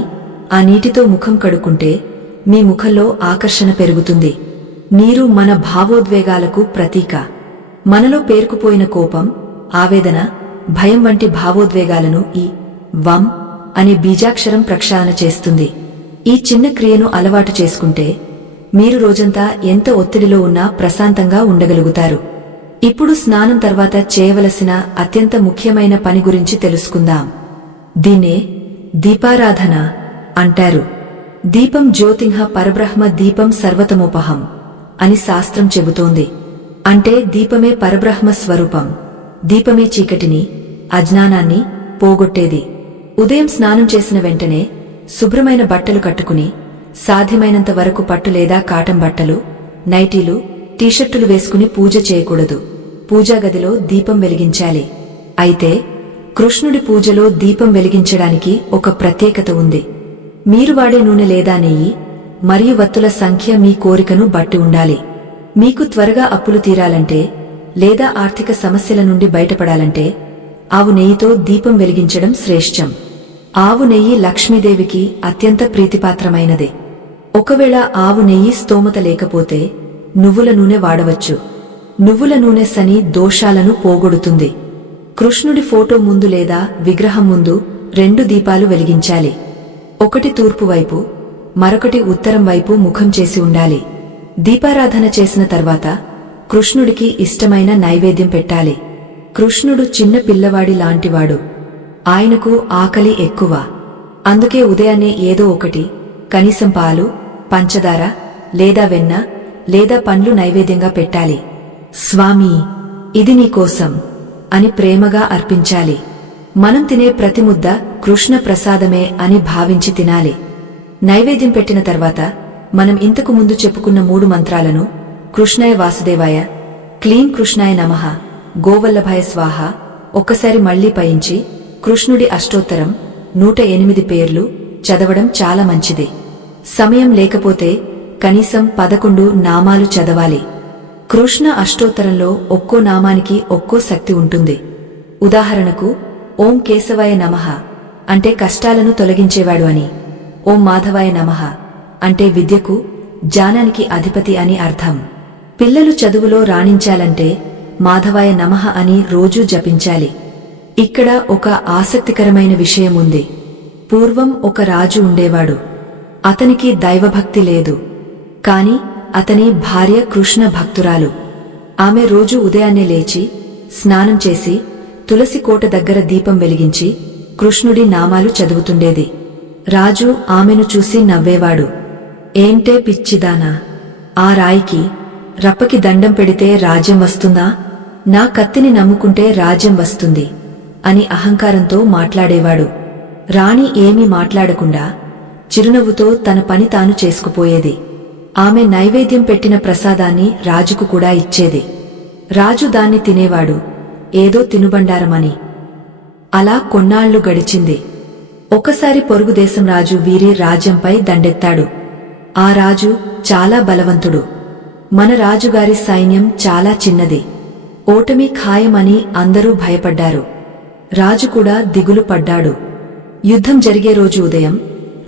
ఆ నీటితో ముఖం కడుక్కుంటే మీ ముఖంలో ఆకర్షణ పెరుగుతుంది. నీరు మన భావోద్వేగాలకు ప్రతీక. మనలో పేరుకుపోయిన కోపం, ఆవేదన, భయం వంటి భావోద్వేగాలను ఈ వం అనే బీజాక్షరం ప్రక్షాళన చేస్తుంది. ఈ చిన్న క్రియను అలవాటు చేసుకుంటే మీరు రోజంతా ఎంత ఒత్తిడిలో ఉన్నా ప్రశాంతంగా ఉండగలుగుతారు. ఇప్పుడు స్నానం తర్వాత చేయవలసిన అత్యంత ముఖ్యమైన పని గురించి తెలుసుకుందాం. దీన్నే దీపారాధన అంటారు. దీపం జ్యోతింహ పరబ్రహ్మ దీపం సర్వతమోపహం అని శాస్త్రం చెబుతోంది. అంటే దీపమే పరబ్రహ్మ స్వరూపం. దీపమే చీకటిని, అజ్ఞానాన్ని పోగొట్టేది. ఉదయం స్నానం చేసిన వెంటనే శుభ్రమైన బట్టలు కట్టుకుని సాధ్యమైనంత వరకు పట్టు లేదా కాటన్ బట్టలు, నైటీలు, టీషర్టులు వేసుకుని పూజ చేయకూడదు. పూజాగదిలో దీపం వెలిగించాలి. అయితే కృష్ణుడి పూజలో దీపం వెలిగించడానికి ఒక ప్రత్యేకత ఉంది. మీరు వాడే నూనె లేదా నెయ్యి మరియు వత్తుల సంఖ్య మీ కోరికను బట్టి ఉండాలి. మీకు త్వరగా అప్పులు తీరాలంటే లేదా ఆర్థిక సమస్యల నుండి బయటపడాలంటే ఆవు నెయ్యితో దీపం వెలిగించడం శ్రేష్టం. ఆవు నెయ్యి లక్ష్మీదేవికి అత్యంత ప్రీతిపాత్రమైనది. ఒకవేళ ఆవు నెయ్యి స్తోమత లేకపోతే నువ్వుల నూనె వాడవచ్చు. నువ్వుల నూనె శని దోషాలను పోగొడుతుంది. కృష్ణుడి ఫోటో ముందు లేదా విగ్రహం ముందు 2 దీపాలు వెలిగించాలి. ఒకటి తూర్పు వైపు, మరొకటి ఉత్తరం వైపు ముఖం చేసి ఉండాలి. దీపారాధన చేసిన తర్వాత కృష్ణుడికి ఇష్టమైన నైవేద్యం పెట్టాలి. కృష్ణుడు చిన్న పిల్లవాడి లాంటివాడు. ఆయనకు ఆకలి ఎక్కువ. అందుకే ఉదయాన్నే ఏదో ఒకటి, కనీసం పాలు, పంచదార లేదా వెన్న లేదా పండ్లు నైవేద్యంగా పెట్టాలి. స్వామీ, ఇది నీకోసం అని ప్రేమగా అర్పించాలి. మనం తినే ప్రతి ముద్ద కృష్ణ ప్రసాదమే అని భావించి తినాలి. నైవేద్యం పెట్టిన తర్వాత మనం ఇంతకు ముందు చెప్పుకున్న 3 మంత్రాలను కృష్ణాయ వాసుదేవాయ, క్లీం కృష్ణాయ నమః, గోవల్లభాయ స్వాహ ఒక్కసారి మళ్లీ పయించి కృష్ణుడి అష్టోత్తరం 108 పేర్లు చదవడం చాలా మంచిది. సమయం లేకపోతే కనీసం 11 నామాలు చదవాలి. కృష్ణ అష్టోత్తరంలో ఒక్కో నామానికి ఒక్కో శక్తి ఉంటుంది. ఉదాహరణకు ఓం కేశవాయ నమః అంటే కష్టాలను తొలగించేవాడు అని, ఓం మాధవాయ నమః అంటే విద్యకు, జ్ఞానానికి అధిపతి అని అర్థం. పిల్లలు చదువులో రాణించాలంటే మాధవాయ నమః అని రోజూ జపించాలి. ఇక్కడ ఒక ఆసక్తికరమైన విషయం ఉంది. పూర్వం ఒక రాజు ఉండేవాడు. అతనికి దైవభక్తి లేదు. కాని అతని భార్య కృష్ణ భక్తురాలు. ఆమె రోజు ఉదయాన్నే లేచి స్నానం చేసి తులసి కోట దగ్గర దీపం వెలిగించి కృష్ణుడి నామాలు చదువుతుండేది. రాజు ఆమెను చూసి నవ్వేవాడు. ఏంటే పిచ్చిదానా, ఆ రాయికి రప్పకి దండం పెడితే రాజ్యం వస్తుందా? నా కత్తిని నమ్ముకుంటే రాజ్యం వస్తుంది అని అహంకారంతో మాట్లాడేవాడు. రాణి ఏమీ మాట్లాడకుండా చిరునవ్వుతో తన పని తాను చేసుకుపోయేది. ఆమె నైవేద్యం పెట్టిన ప్రసాదాన్ని రాజుకు కూడా ఇచ్చేది. రాజు దాన్ని తినేవాడు, ఏదో తినుబండారమని. అలా కొన్నాళ్లు గడిచింది. ఒకసారి పొరుగుదేశం రాజు వీరి రాజ్యంపై దండెత్తాడు. ఆ రాజు చాలా బలవంతుడు. మన రాజుగారి సైన్యం చాలా చిన్నది. ఓటమి ఖాయమని అందరూ భయపడ్డారు. రాజు కూడా దిగులు పడ్డాడు. యుద్ధం జరిగే రోజు ఉదయం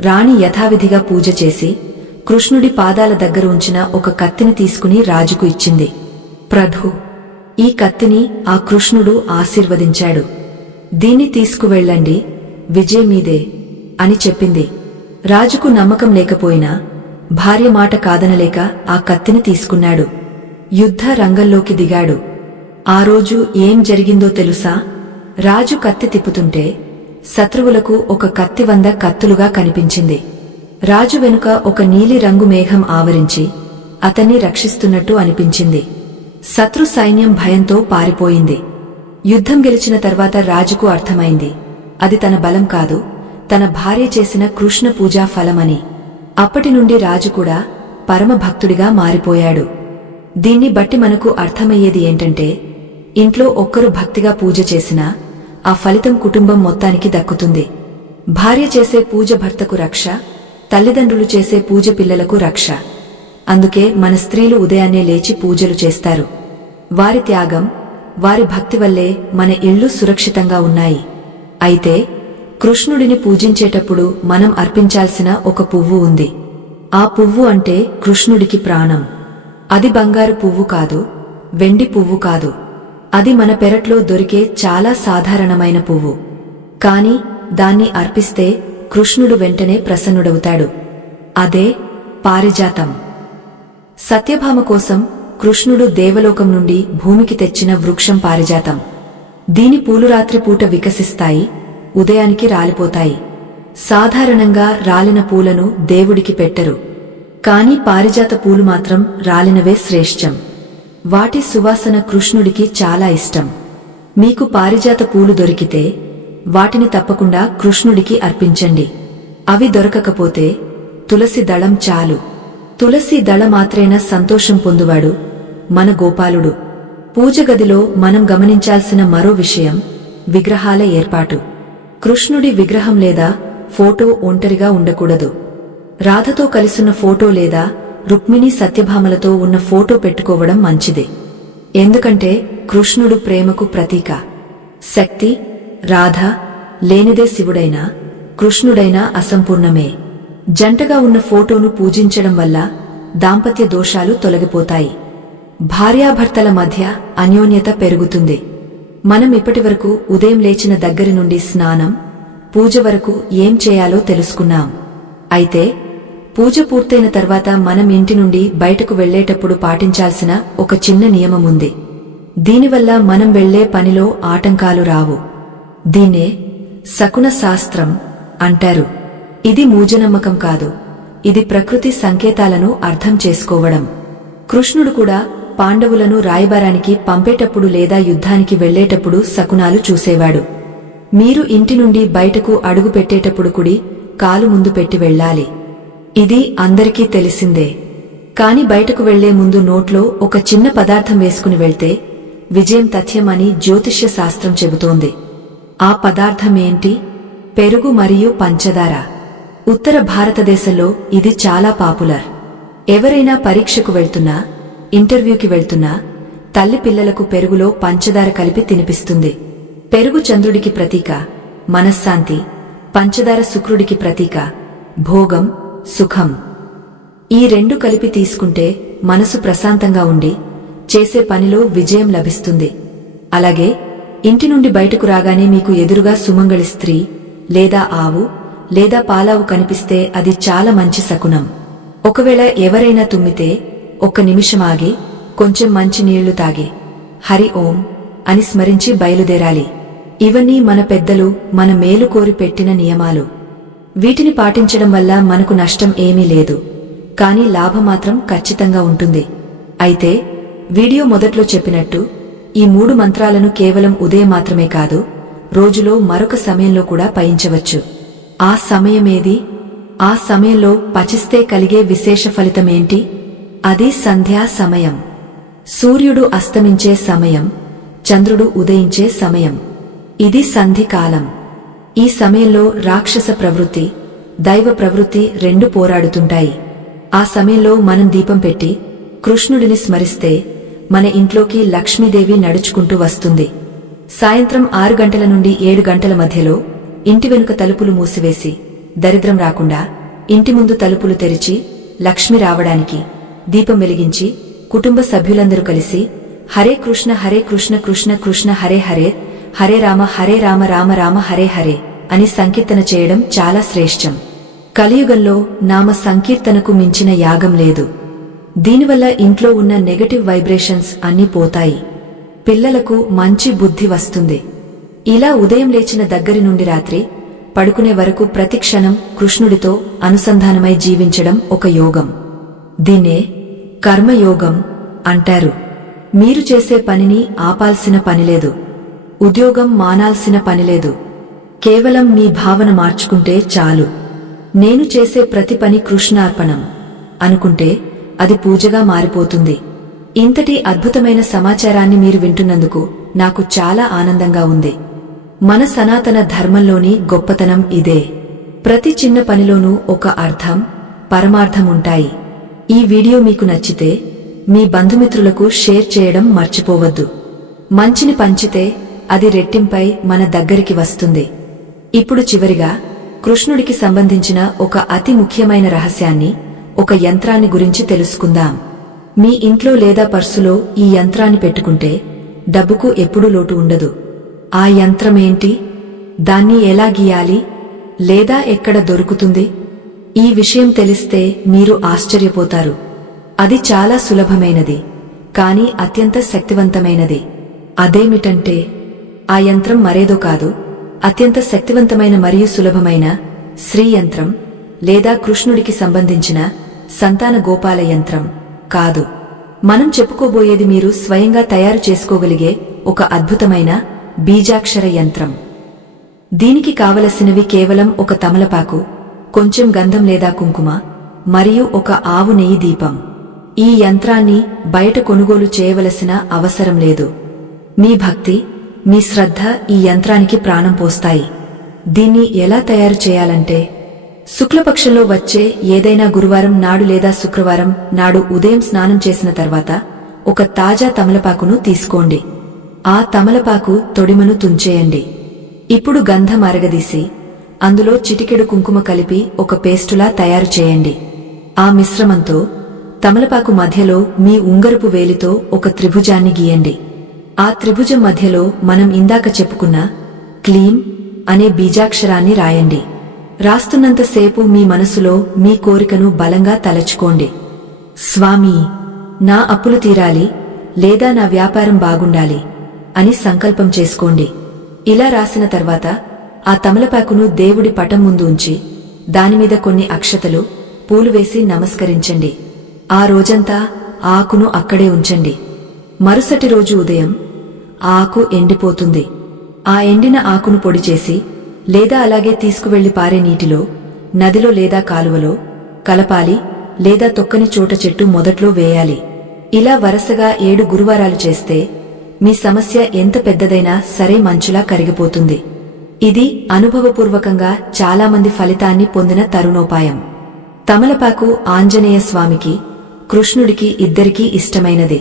రాణి యథావిధిగా పూజ చేసి కృష్ణుడి పాదాల దగ్గర ఉంచిన ఒక కత్తిని తీసుకుని రాజుకు ఇచ్చింది. ప్రభూ, ఈ కత్తిని ఆ కృష్ణుడు ఆశీర్వదించాడు. దీన్ని తీసుకువెళ్ళండి, విజయం మీదే అని చెప్పింది. రాజుకు నమ్మకం లేకపోయినా భార్య మాట కాదనలేక ఆ కత్తిని తీసుకున్నాడు. యుద్ధ రంగంలోకి దిగాడు. ఆ రోజు ఏం జరిగిందో తెలుసా? రాజు కత్తి తిప్పుతుంటే శత్రువులకు ఒక కత్తి 100 కత్తులుగా కనిపించింది. రాజు వెనుక ఒక నీలి రంగు మేఘం ఆవరించి అతన్ని రక్షిస్తున్నట్టు అనిపించింది. శత్రు సైన్యం భయంతో పారిపోయింది. యుద్ధం గెలిచిన తర్వాత రాజుకు అర్థమైంది, అది తన బలం కాదు, తన భార్య చేసిన కృష్ణ పూజా ఫలమని. అప్పటి నుండి రాజు కూడా పరమభక్తుడిగా మారిపోయాడు. దీన్ని బట్టి మనకు అర్థమయ్యేది ఏంటంటే, ఇంట్లో ఒక్కరు భక్తిగా పూజ చేసినా ఆ ఫలితం కుటుంబం మొత్తానికి దక్కుతుంది. భార్య చేసే పూజ భర్తకు రక్ష, తల్లిదండ్రులు చేసే పూజ పిల్లలకు రక్ష. అందుకే మన స్త్రీలు ఉదయాన్నే లేచి పూజలు చేస్తారు. వారి త్యాగం, వారి భక్తి వల్లే మన ఇళ్లు సురక్షితంగా ఉన్నాయి. అయితే కృష్ణుడిని పూజించేటప్పుడు మనం అర్పించాల్సిన ఒక పువ్వు ఉంది. ఆ పువ్వు అంటే కృష్ణుడికి ప్రాణం. అది బంగారు పువ్వు కాదు, వెండి పువ్వు కాదు. అది మన పెరట్లో దొరికే చాలా సాధారణమైన పువ్వు. కాని దాన్ని అర్పిస్తే కృష్ణుడు వెంటనే ప్రసన్నుడవుతాడు. అదే పారిజాతం. సత్యభామ కోసం కృష్ణుడు దేవలోకం నుండి భూమికి తెచ్చిన వృక్షం పారిజాతం. దీని పూలు రాత్రిపూట వికసిస్తాయి, ఉదయానికి రాలిపోతాయి. సాధారణంగా రాలిన పూలను దేవుడికి పెట్టరు. కాని పారిజాత పూలు మాత్రం రాలినవే శ్రేష్టం. వాటి సువాసన కృష్ణుడికి చాలా ఇష్టం. మీకు పారిజాత పూలు దొరికితే వాటిని తప్పకుండా కృష్ణుడికి అర్పించండి. అవి దొరకకపోతే తులసి దళం చాలు. తులసి దళ మాత్రేన సంతోషం పొందువాడు మన గోపాలుడు. పూజగదిలో మనం గమనించాల్సిన మరో విషయం విగ్రహాల ఏర్పాటు. కృష్ణుడి విగ్రహం లేదా ఫోటో ఒంటరిగా ఉండకూడదు. రాధతో కలిసున్న ఫోటో లేదా రుక్మిణి సత్యభామలతో ఉన్న ఫోటో పెట్టుకోవడం మంచిది. ఎందుకంటే కృష్ణుడు ప్రేమకు ప్రతీక. శక్తి, రాధ లేనిదే శివుడైనా కృష్ణుడైనా అసంపూర్ణమే. జంటగా ఉన్న ఫోటోను పూజించడం వల్ల దాంపత్య దోషాలు తొలగిపోతాయి. భార్యాభర్తల మధ్య అన్యోన్యత పెరుగుతుంది. మనం ఇప్పటివరకు ఉదయం లేచిన దగ్గరి నుండి స్నానం, పూజ వరకు ఏం చేయాలో తెలుసుకున్నాం. అయితే పూజ పూర్తయిన తర్వాత మనం ఇంటి నుండి బయటకు వెళ్లేటప్పుడు పాటించాల్సిన ఒక చిన్న నియమముంది. దీనివల్ల మనం వెళ్లే పనిలో ఆటంకాలు రావు. దీన్నే శకున శాస్త్రం అంటారు. ఇది మూఢనమ్మకం కాదు, ఇది ప్రకృతి సంకేతాలను అర్థం చేసుకోవడం. కృష్ణుడు కూడా పాండవులను రాయబారానికి పంపేటప్పుడు లేదా యుద్ధానికి వెళ్లేటప్పుడు శకునాలు చూసేవాడు. మీరు ఇంటి నుండి బయటకు అడుగు పెట్టేటప్పుడు కుడి కాలు ముందు పెట్టి వెళ్లాలి. ఇది అందరికీ తెలిసిందే. కాని బయటకు వెళ్లే ముందు నోట్లో ఒక చిన్న పదార్థం వేసుకుని వెళ్తే విజయం తథ్యం అని జ్యోతిష్య శాస్త్రం చెబుతోంది. ఆ పదార్థమేంటి? పెరుగు మరియు పంచదార. ఉత్తర భారతదేశంలో ఇది చాలా పాపులర్. ఎవరైనా పరీక్షకు వెళ్తున్నా, ఇంటర్వ్యూకి వెళ్తున్నా తల్లి పిల్లలకు పెరుగులో పంచదార కలిపి తినిపిస్తుంది. పెరుగు చంద్రుడికి ప్రతీక, మనశ్శాంతి. పంచదార శుక్రుడికి ప్రతీక, భోగం, సుఖం. ఈ రెండు కలిపి తీసుకుంటే మనసు ప్రశాంతంగా ఉండి చేసే పనిలో విజయం లభిస్తుంది. అలాగే ఇంటి నుండి బయటకు రాగానే మీకు ఎదురుగా సుమంగళి స్త్రీ లేదా ఆవు లేదా పాలావు కనిపిస్తే అది చాలా మంచి శకునం. ఒకవేళ ఎవరైనా తుమ్మితే ఒక్క నిమిషం ఆగి కొంచెం మంచి నీళ్లు తాగి హరి ఓం అని స్మరించి బయలుదేరాలి. ఇవన్నీ మన పెద్దలు మన మేలు కోరి పెట్టిన నియమాలు. వీటిని పాటించడం వల్ల మనకు నష్టం ఏమీ లేదు, కానీ లాభం మాత్రం ఖచ్చితంగా ఉంటుంది. అయితే వీడియో మొదట్లో చెప్పినట్టు ఈ 3 మంత్రాలను కేవలం ఉదయం మాత్రమే కాదు, రోజులో మరొక సమయంలో కూడా పయించవచ్చు. ఆ సమయమేది? ఆ సమయంలో పచిస్తే కలిగే విశేష ఫలితమేంటి? అది సంధ్యా సమయం. సూర్యుడు అస్తమించే సమయం, చంద్రుడు ఉదయించే సమయం. ఇది సంధికాలం. ఈ సమయంలో రాక్షస ప్రవృత్తి, దైవ ప్రవృత్తి రెండు పోరాడుతుంటాయి. ఆ సమయంలో మనం దీపం పెట్టి కృష్ణుడిని స్మరిస్తే మన ఇంట్లోకి లక్ష్మీదేవి నడుచుకుంటూ వస్తుంది. సాయంత్రం 6 గంటల నుండి 7 గంటల మధ్యలో ఇంటి వెనుక తలుపులు మూసివేసి దరిద్రం రాకుండా ఇంటి ముందు తలుపులు తెరిచి లక్ష్మి రావడానికి దీపం వెలిగించి కుటుంబ సభ్యులందరూ కలిసి హరే కృష్ణ కృష్ణ కృష్ణ హరే హరే, హరే రామ రామ రామ హరే హరే అని సంకీర్తన చేయడం చాలా శ్రేష్టం. కలియుగంలో నామ సంకీర్తనకు మించిన యాగం లేదు. దీనివల్ల ఇంట్లో ఉన్న నెగటివ్ వైబ్రేషన్స్ అన్నీ పోతాయి. పిల్లలకు మంచి బుద్ధి వస్తుంది. ఇలా ఉదయం లేచిన దగ్గరి నుండి రాత్రి పడుకునే వరకు ప్రతి క్షణం కృష్ణుడితో అనుసంధానమై జీవించడం ఒక యోగం. దీన్నే కర్మయోగం అంటారు. మీరు చేసే పనిని ఆపాల్సిన పనిలేదు. ఉద్యోగం మానాల్సిన పనిలేదు. కేవలం మీ భావన మార్చుకుంటే చాలు. నేను చేసే ప్రతి పని కృష్ణార్పణం అనుకుంటే అది పూజగా మారిపోతుంది. ఇంతటి అద్భుతమైన సమాచారాన్ని మీరు వింటున్నందుకు నాకు చాలా ఆనందంగా ఉంది. మన సనాతన ధర్మంలోని గొప్పతనం ఇదే. ప్రతి చిన్న పనిలోనూ ఒక అర్థం, పరమార్థం ఉంటాయి. ఈ వీడియో మీకు నచ్చితే మీ బంధుమిత్రులకు షేర్ చేయడం మర్చిపోవద్దు. మంచిని పంచితే అది రెట్టింపై మన దగ్గరికి వస్తుంది. ఇప్పుడు చివరిగా కృష్ణుడికి సంబంధించిన ఒక అతి ముఖ్యమైన రహస్యాన్ని, ఒక యంత్రాన్ని గురించి తెలుసుకుందాం. మీ ఇంట్లో లేదా పర్సులో ఈ యంత్రాన్ని పెట్టుకుంటే డబ్బుకు ఎప్పుడూ లోటు ఉండదు. ఆ యంత్రమేంటి? దాన్ని ఎలా గీయాలి? లేదా ఎక్కడ దొరుకుతుంది? ఈ విషయం తెలిస్తే మీరు ఆశ్చర్యపోతారు. అది చాలా సులభమైనది, కానీ అత్యంత శక్తివంతమైనది. అదేమిటంటే ఆ యంత్రం మరేదో కాదు, అత్యంత శక్తివంతమైన మరియు సులభమైన శ్రీ యంత్రం లేదా కృష్ణుడికి సంబంధించిన సంతాన గోపాల యంత్రం కాదు. మనం చెప్పుకోబోయేది మీరు స్వయంగా తయారు చేసుకోగలిగే ఒక అద్భుతమైన బీజాక్షర యంత్రం. దీనికి కావలసినవి కేవలం ఒక తమలపాకు, కొంచెం గంధం లేదా కుంకుమ మరియు ఒక ఆవు నెయ్యి దీపం. ఈ యంత్రాన్ని బయట కొనుగోలు చేయవలసిన అవసరం లేదు. మీ భక్తి, మీ శ్రద్ధ ఈ యంత్రానికి ప్రాణం పోస్తాయి. దీన్ని ఎలా తయారు చేయాలంటే, శుక్లపక్షంలో వచ్చే ఏదైనా గురువారం నాడు లేదా శుక్రవారం నాడు ఉదయం స్నానం చేసిన తర్వాత ఒక తాజా తమలపాకును తీసుకోండి. ఆ తమలపాకు తొడిమను తుంచేయండి. ఇప్పుడు గంధం అరగదీసి అందులో చిటికెడు కుంకుమ కలిపి ఒక పేస్టులా తయారు చేయండి. ఆ మిశ్రమంతో తమలపాకు మధ్యలో మీ ఉంగరపు వేలితో ఒక త్రిభుజాన్ని గీయండి. ఆ త్రిభుజం మధ్యలో మనం ఇందాక చెప్పుకున్న క్లీం అనే బీజాక్షరాన్ని రాయండి. రాస్తున్నంతసేపు మీ మనసులో మీ కోరికను బలంగా తలచుకోండి. స్వామీ, నా అప్పులు తీరాలి లేదా నా వ్యాపారం బాగుండాలి అని సంకల్పం చేసుకోండి. ఇలా రాసిన తర్వాత ఆ తమలపాకును దేవుడి పటం ముందు ఉంచి దానిమీద కొన్ని అక్షతలు, పూలు వేసి నమస్కరించండి. ఆ రోజంతా ఆ ఆకును అక్కడే ఉంచండి. మరుసటి రోజు ఉదయం ఆ ఆకు ఎండిపోతుంది. ఆ ఎండిన ఆకును పొడి చేసి లేదా అలాగే తీసుకువెళ్లి పారే నీటిలో, నదిలో లేదా కాలువలో కలపాలి లేదా తొక్కని చోట చెట్టు మొదట్లో వేయాలి. ఇలా వరుసగా 7 గురువారాలు చేస్తే మీ సమస్య ఎంత పెద్దదైనా సరే మంచులా కరిగిపోతుంది. ఇది అనుభవపూర్వకంగా చాలామంది ఫలితాన్ని పొందిన తరుణోపాయం. తమలపాకు ఆంజనేయ స్వామికి, కృష్ణుడికి ఇద్దరికీ ఇష్టమైనది.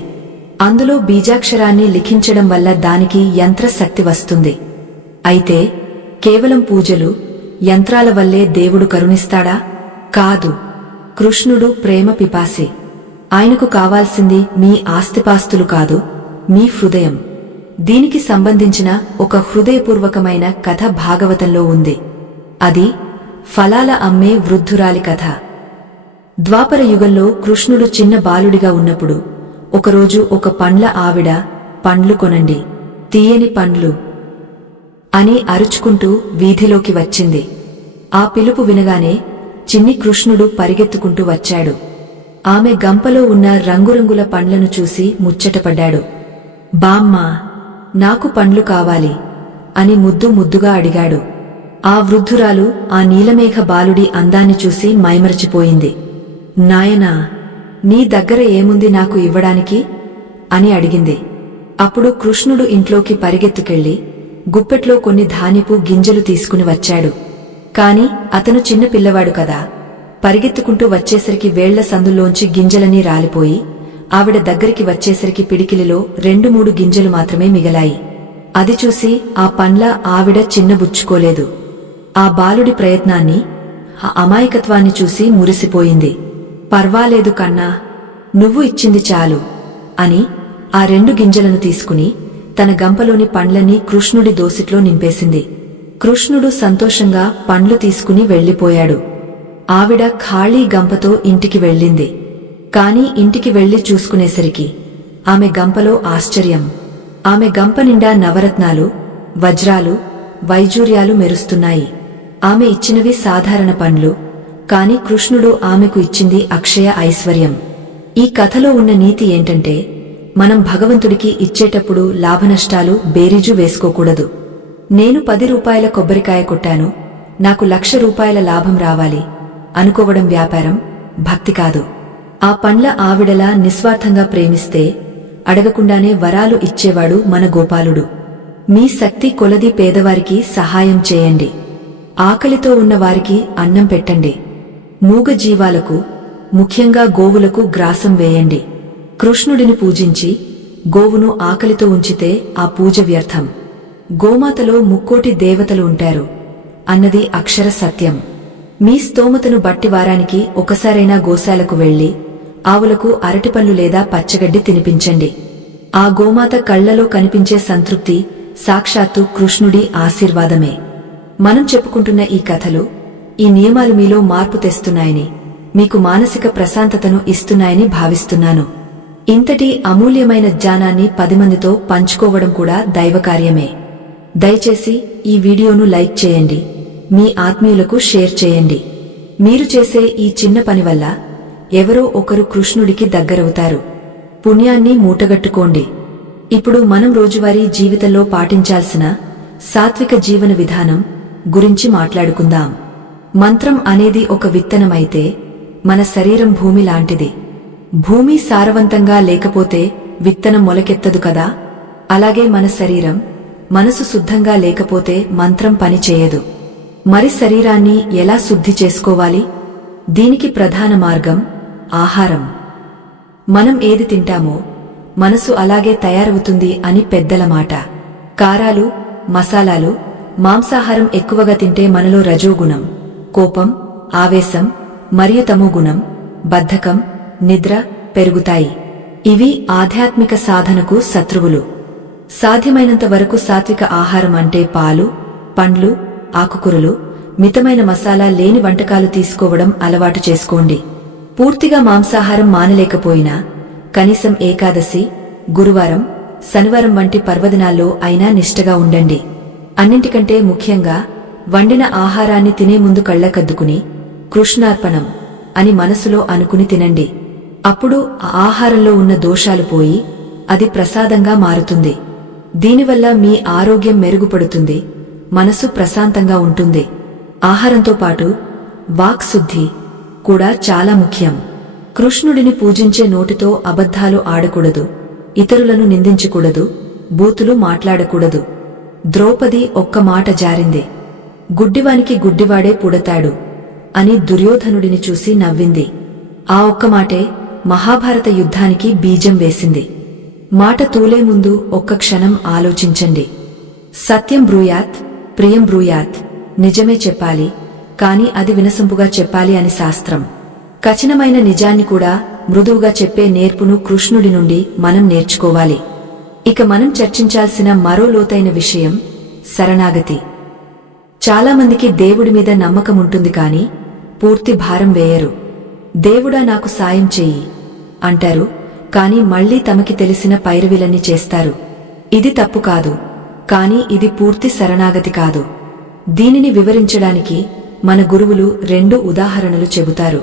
అందులో బీజాక్షరాన్ని లిఖించడం వల్ల దానికి యంత్రశక్తి వస్తుంది. అయితే కేవలం పూజలు, యంత్రాల వల్లే దేవుడు కరుణిస్తాడా? కాదు. కృష్ణుడు ప్రేమ పిపాసి. ఆయనకు కావాల్సింది మీ ఆస్తిపాస్తులు కాదు, మీ హృదయం. దీనికి సంబంధించిన ఒక హృదయపూర్వకమైన కథ భాగవతంలో ఉంది. అది ఫలాల అమ్మే వృద్ధురాలి కథ. ద్వాపర యుగంలో కృష్ణుడు చిన్న బాలుడిగా ఉన్నప్పుడు ఒకరోజు ఒక పండ్ల ఆవిడ, పండ్లు కొనండి, తీయని పండ్లు అని అరుచుకుంటూ వీధిలోకి వచ్చింది. ఆ పిలుపు వినగానే చిన్ని కృష్ణుడు పరిగెత్తుకుంటూ వచ్చాడు. ఆమె గంపలో ఉన్న రంగురంగుల పండ్లను చూసి ముచ్చటపడ్డాడు. బామ్మా, నాకు పండ్లు కావాలి అని ముద్దుగా అడిగాడు. ఆ వృద్ధురాలు ఆ నీలమేఘ బాలుడి అందాన్ని చూసి మైమరచిపోయింది. నాయనా, నీ దగ్గర ఏముంది నాకు ఇవ్వడానికి అని అడిగింది. అప్పుడు కృష్ణుడు ఇంట్లోకి పరిగెత్తుకెళ్లి గుప్పెట్లో కొన్ని ధాన్యపు గింజలు తీసుకుని వచ్చాడు. కాని అతను చిన్న పిల్లవాడు కదా, పరిగెత్తుకుంటూ వచ్చేసరికి వేళ్ల సందుల్లోంచి గింజలన్నీ రాలిపోయి ఆవిడ దగ్గరికి వచ్చేసరికి పిడికిలిలో 2-3 గింజలు మాత్రమే మిగలాయి. అది చూసి ఆ పండ్ల ఆవిడ చిన్నబుచ్చుకోలేదు. ఆ బాలుడి ప్రయత్నాన్ని, ఆ అమాయకత్వాన్ని చూసి మురిసిపోయింది. పర్వాలేదు కన్నా, నువ్వు ఇచ్చింది చాలు అని ఆ 2 గింజలను తీసుకుని తన గంపలోని పండ్లన్నీ కృష్ణుడి దోసిట్లో నింపేసింది. కృష్ణుడు సంతోషంగా పండ్లు తీసుకుని వెళ్లిపోయాడు. ఆవిడ ఖాళీ గంపతో ఇంటికి వెళ్ళింది. కాని ఇంటికి వెళ్లి చూసుకునేసరికి ఆమె గంపలో ఆశ్చర్యం. ఆమె గంప నిండా నవరత్నాలు, వజ్రాలు, వైజూర్యాలు మెరుస్తున్నాయి. ఆమె ఇచ్చినవి సాధారణ పండ్లు, కాని కృష్ణుడు ఆమెకు ఇచ్చింది అక్షయ ఐశ్వర్యం. ఈ కథలో ఉన్న నీతి ఏంటంటే, మనం భగవంతుడికి ఇచ్చేటప్పుడు లాభనష్టాలు బేరీజు వేసుకోకూడదు. నేను 10 రూపాయల కొబ్బరికాయ కొట్టాను, నాకు 1,00,000 రూపాయల లాభం రావాలి అనుకోవడం వ్యాపారం, భక్తి కాదు. ఆ పండ్ల ఆవిడలా నిస్వార్థంగా ప్రేమిస్తే అడగకుండానే వరాలు ఇచ్చేవాడు మన గోపాలుడు. మీ శక్తి కొలది పేదవారికి సహాయం చేయండి. ఆకలితో ఉన్నవారికి అన్నం పెట్టండి. మూగ జీవాలకు, ముఖ్యంగా గోవులకు గ్రాసం వేయండి. కృష్ణుడిని పూజించి గోవును ఆకలితో ఉంచితే ఆ పూజ వ్యర్థం. గోమాతలో 3,00,00,000 దేవతలు ఉంటారు అన్నది అక్షర సత్యం. మీ స్తోమతను బట్టి వారానికి ఒకసారైనా గోశాలకు వెళ్లి ఆవులకు అరటిపళ్ళు లేదా పచ్చగడ్డి తినిపించండి. ఆ గోమాత కళ్లలో కనిపించే సంతృప్తి సాక్షాత్తు కృష్ణుడి ఆశీర్వాదమే. మనం చెప్పుకుంటున్న ఈ కథలు, ఈ నియమాలు మీలో మార్పు తెస్తున్నాయని, మీకు మానసిక ప్రశాంతతను ఇస్తున్నాయని భావిస్తున్నాను. ఇంతటి అమూల్యమైన జ్ఞానాన్ని 10 మందితో పంచుకోవడం కూడా దైవకార్యమే. దయచేసి ఈ వీడియోను లైక్ చేయండి, మీ ఆత్మీయులకు షేర్ చేయండి. మీరు చేసే ఈ చిన్న పని వల్ల ఎవరో ఒకరు కృష్ణుడికి దగ్గరవుతారు. పుణ్యాన్ని మూటగట్టుకోండి. ఇప్పుడు మనం రోజువారీ జీవితంలో పాటించాల్సిన సాత్విక జీవన విధానం గురించి మాట్లాడుకుందాం. మంత్రం అనేది ఒక విత్తనమైతే మన శరీరం భూమి లాంటిది. భూమి సారవంతంగా లేకపోతే విత్తనం మొలకెత్తదు కదా. అలాగే మన శరీరం, మనసు శుద్ధంగా లేకపోతే మంత్రం పనిచేయదు. మరి శరీరాన్ని ఎలా శుద్ధి చేసుకోవాలి? దీనికి ప్రధాన మార్గం ఆహారం. మనం ఏది తింటామో మనసు అలాగే తయారవుతుంది అని పెద్దల మాట. కారాలు, మసాలాలు, మాంసాహారం ఎక్కువగా తింటే మనలో రజోగుణం, కోపం, ఆవేశం మరియు తమోగుణం, బద్ధకం, నిద్ర పెరుగుతాయి. ఇవి ఆధ్యాత్మిక సాధనకు శత్రువులు. సాధ్యమైనంత వరకు సాత్విక ఆహారం అంటే పాలు, పండ్లు, ఆకుకూరలు, మితమైన మసాలా లేని వంటకాలు తీసుకోవడం అలవాటు చేసుకోండి. పూర్తిగా మాంసాహారం మానలేకపోయినా కనీసం ఏకాదశి, గురువారం, శనివారం వంటి పర్వదినాల్లో అయినా నిష్టగా ఉండండి. అన్నింటికంటే ముఖ్యంగా వండిన ఆహారాన్ని తినే ముందు కళ్ళకద్దుకుని కృష్ణార్పణం అని మనసులో అనుకుని తినండి. అప్పుడు ఆ ఆహారంలో ఉన్న దోషాలు పోయి అది ప్రసాదంగా మారుతుంది. దీనివల్ల మీ ఆరోగ్యం మెరుగుపడుతుంది, మనసు ప్రశాంతంగా ఉంటుంది. ఆహారంతో పాటు వాక్ శుద్ధి కూడా చాలా ముఖ్యం. కృష్ణుడిని పూజించే నోటితో అబద్ధాలు ఆడకూడదు, ఇతరులను నిందించకూడదు, బూతులు మాట్లాడకూడదు. ద్రౌపది ఒక్క మాట జారింది. గుడ్డివానికి గుడ్డివాడే పుడతాడు అని దుర్యోధనుడిని చూసి నవ్వింది. ఆ ఒక్క మాటే మహాభారత యుద్ధానికి బీజం వేసింది. మాట తూలే ముందు ఒక్క క్షణం ఆలోచించండి. సత్యం బ్రూయాత్, ప్రియం బ్రూయాత్. నిజమే చెప్పాలి, కాని అది వినసొంపుగా చెప్పాలి అని శాస్త్రం. కఠినమైన నిజాన్ని కూడా మృదువుగా చెప్పే నేర్పును కృష్ణుడి నుండి మనం నేర్చుకోవాలి. ఇక మనం చర్చించాల్సిన మరో లోతైన విషయం శరణాగతి. చాలామందికి దేవుడి మీద నమ్మకం ఉంటుంది కాని పూర్తి భారం వేయరు. దేవుడా నాకు సాయం చెయ్యి అంటారు, కాని మళ్లీ తమకి తెలిసిన పైరవిలన్నీ చేస్తారు. ఇది తప్పు కాదు, కాని ఇది పూర్తి శరణాగతి కాదు. దీనిని వివరించడానికి మన గురువులు 2 ఉదాహరణలు చెబుతారు.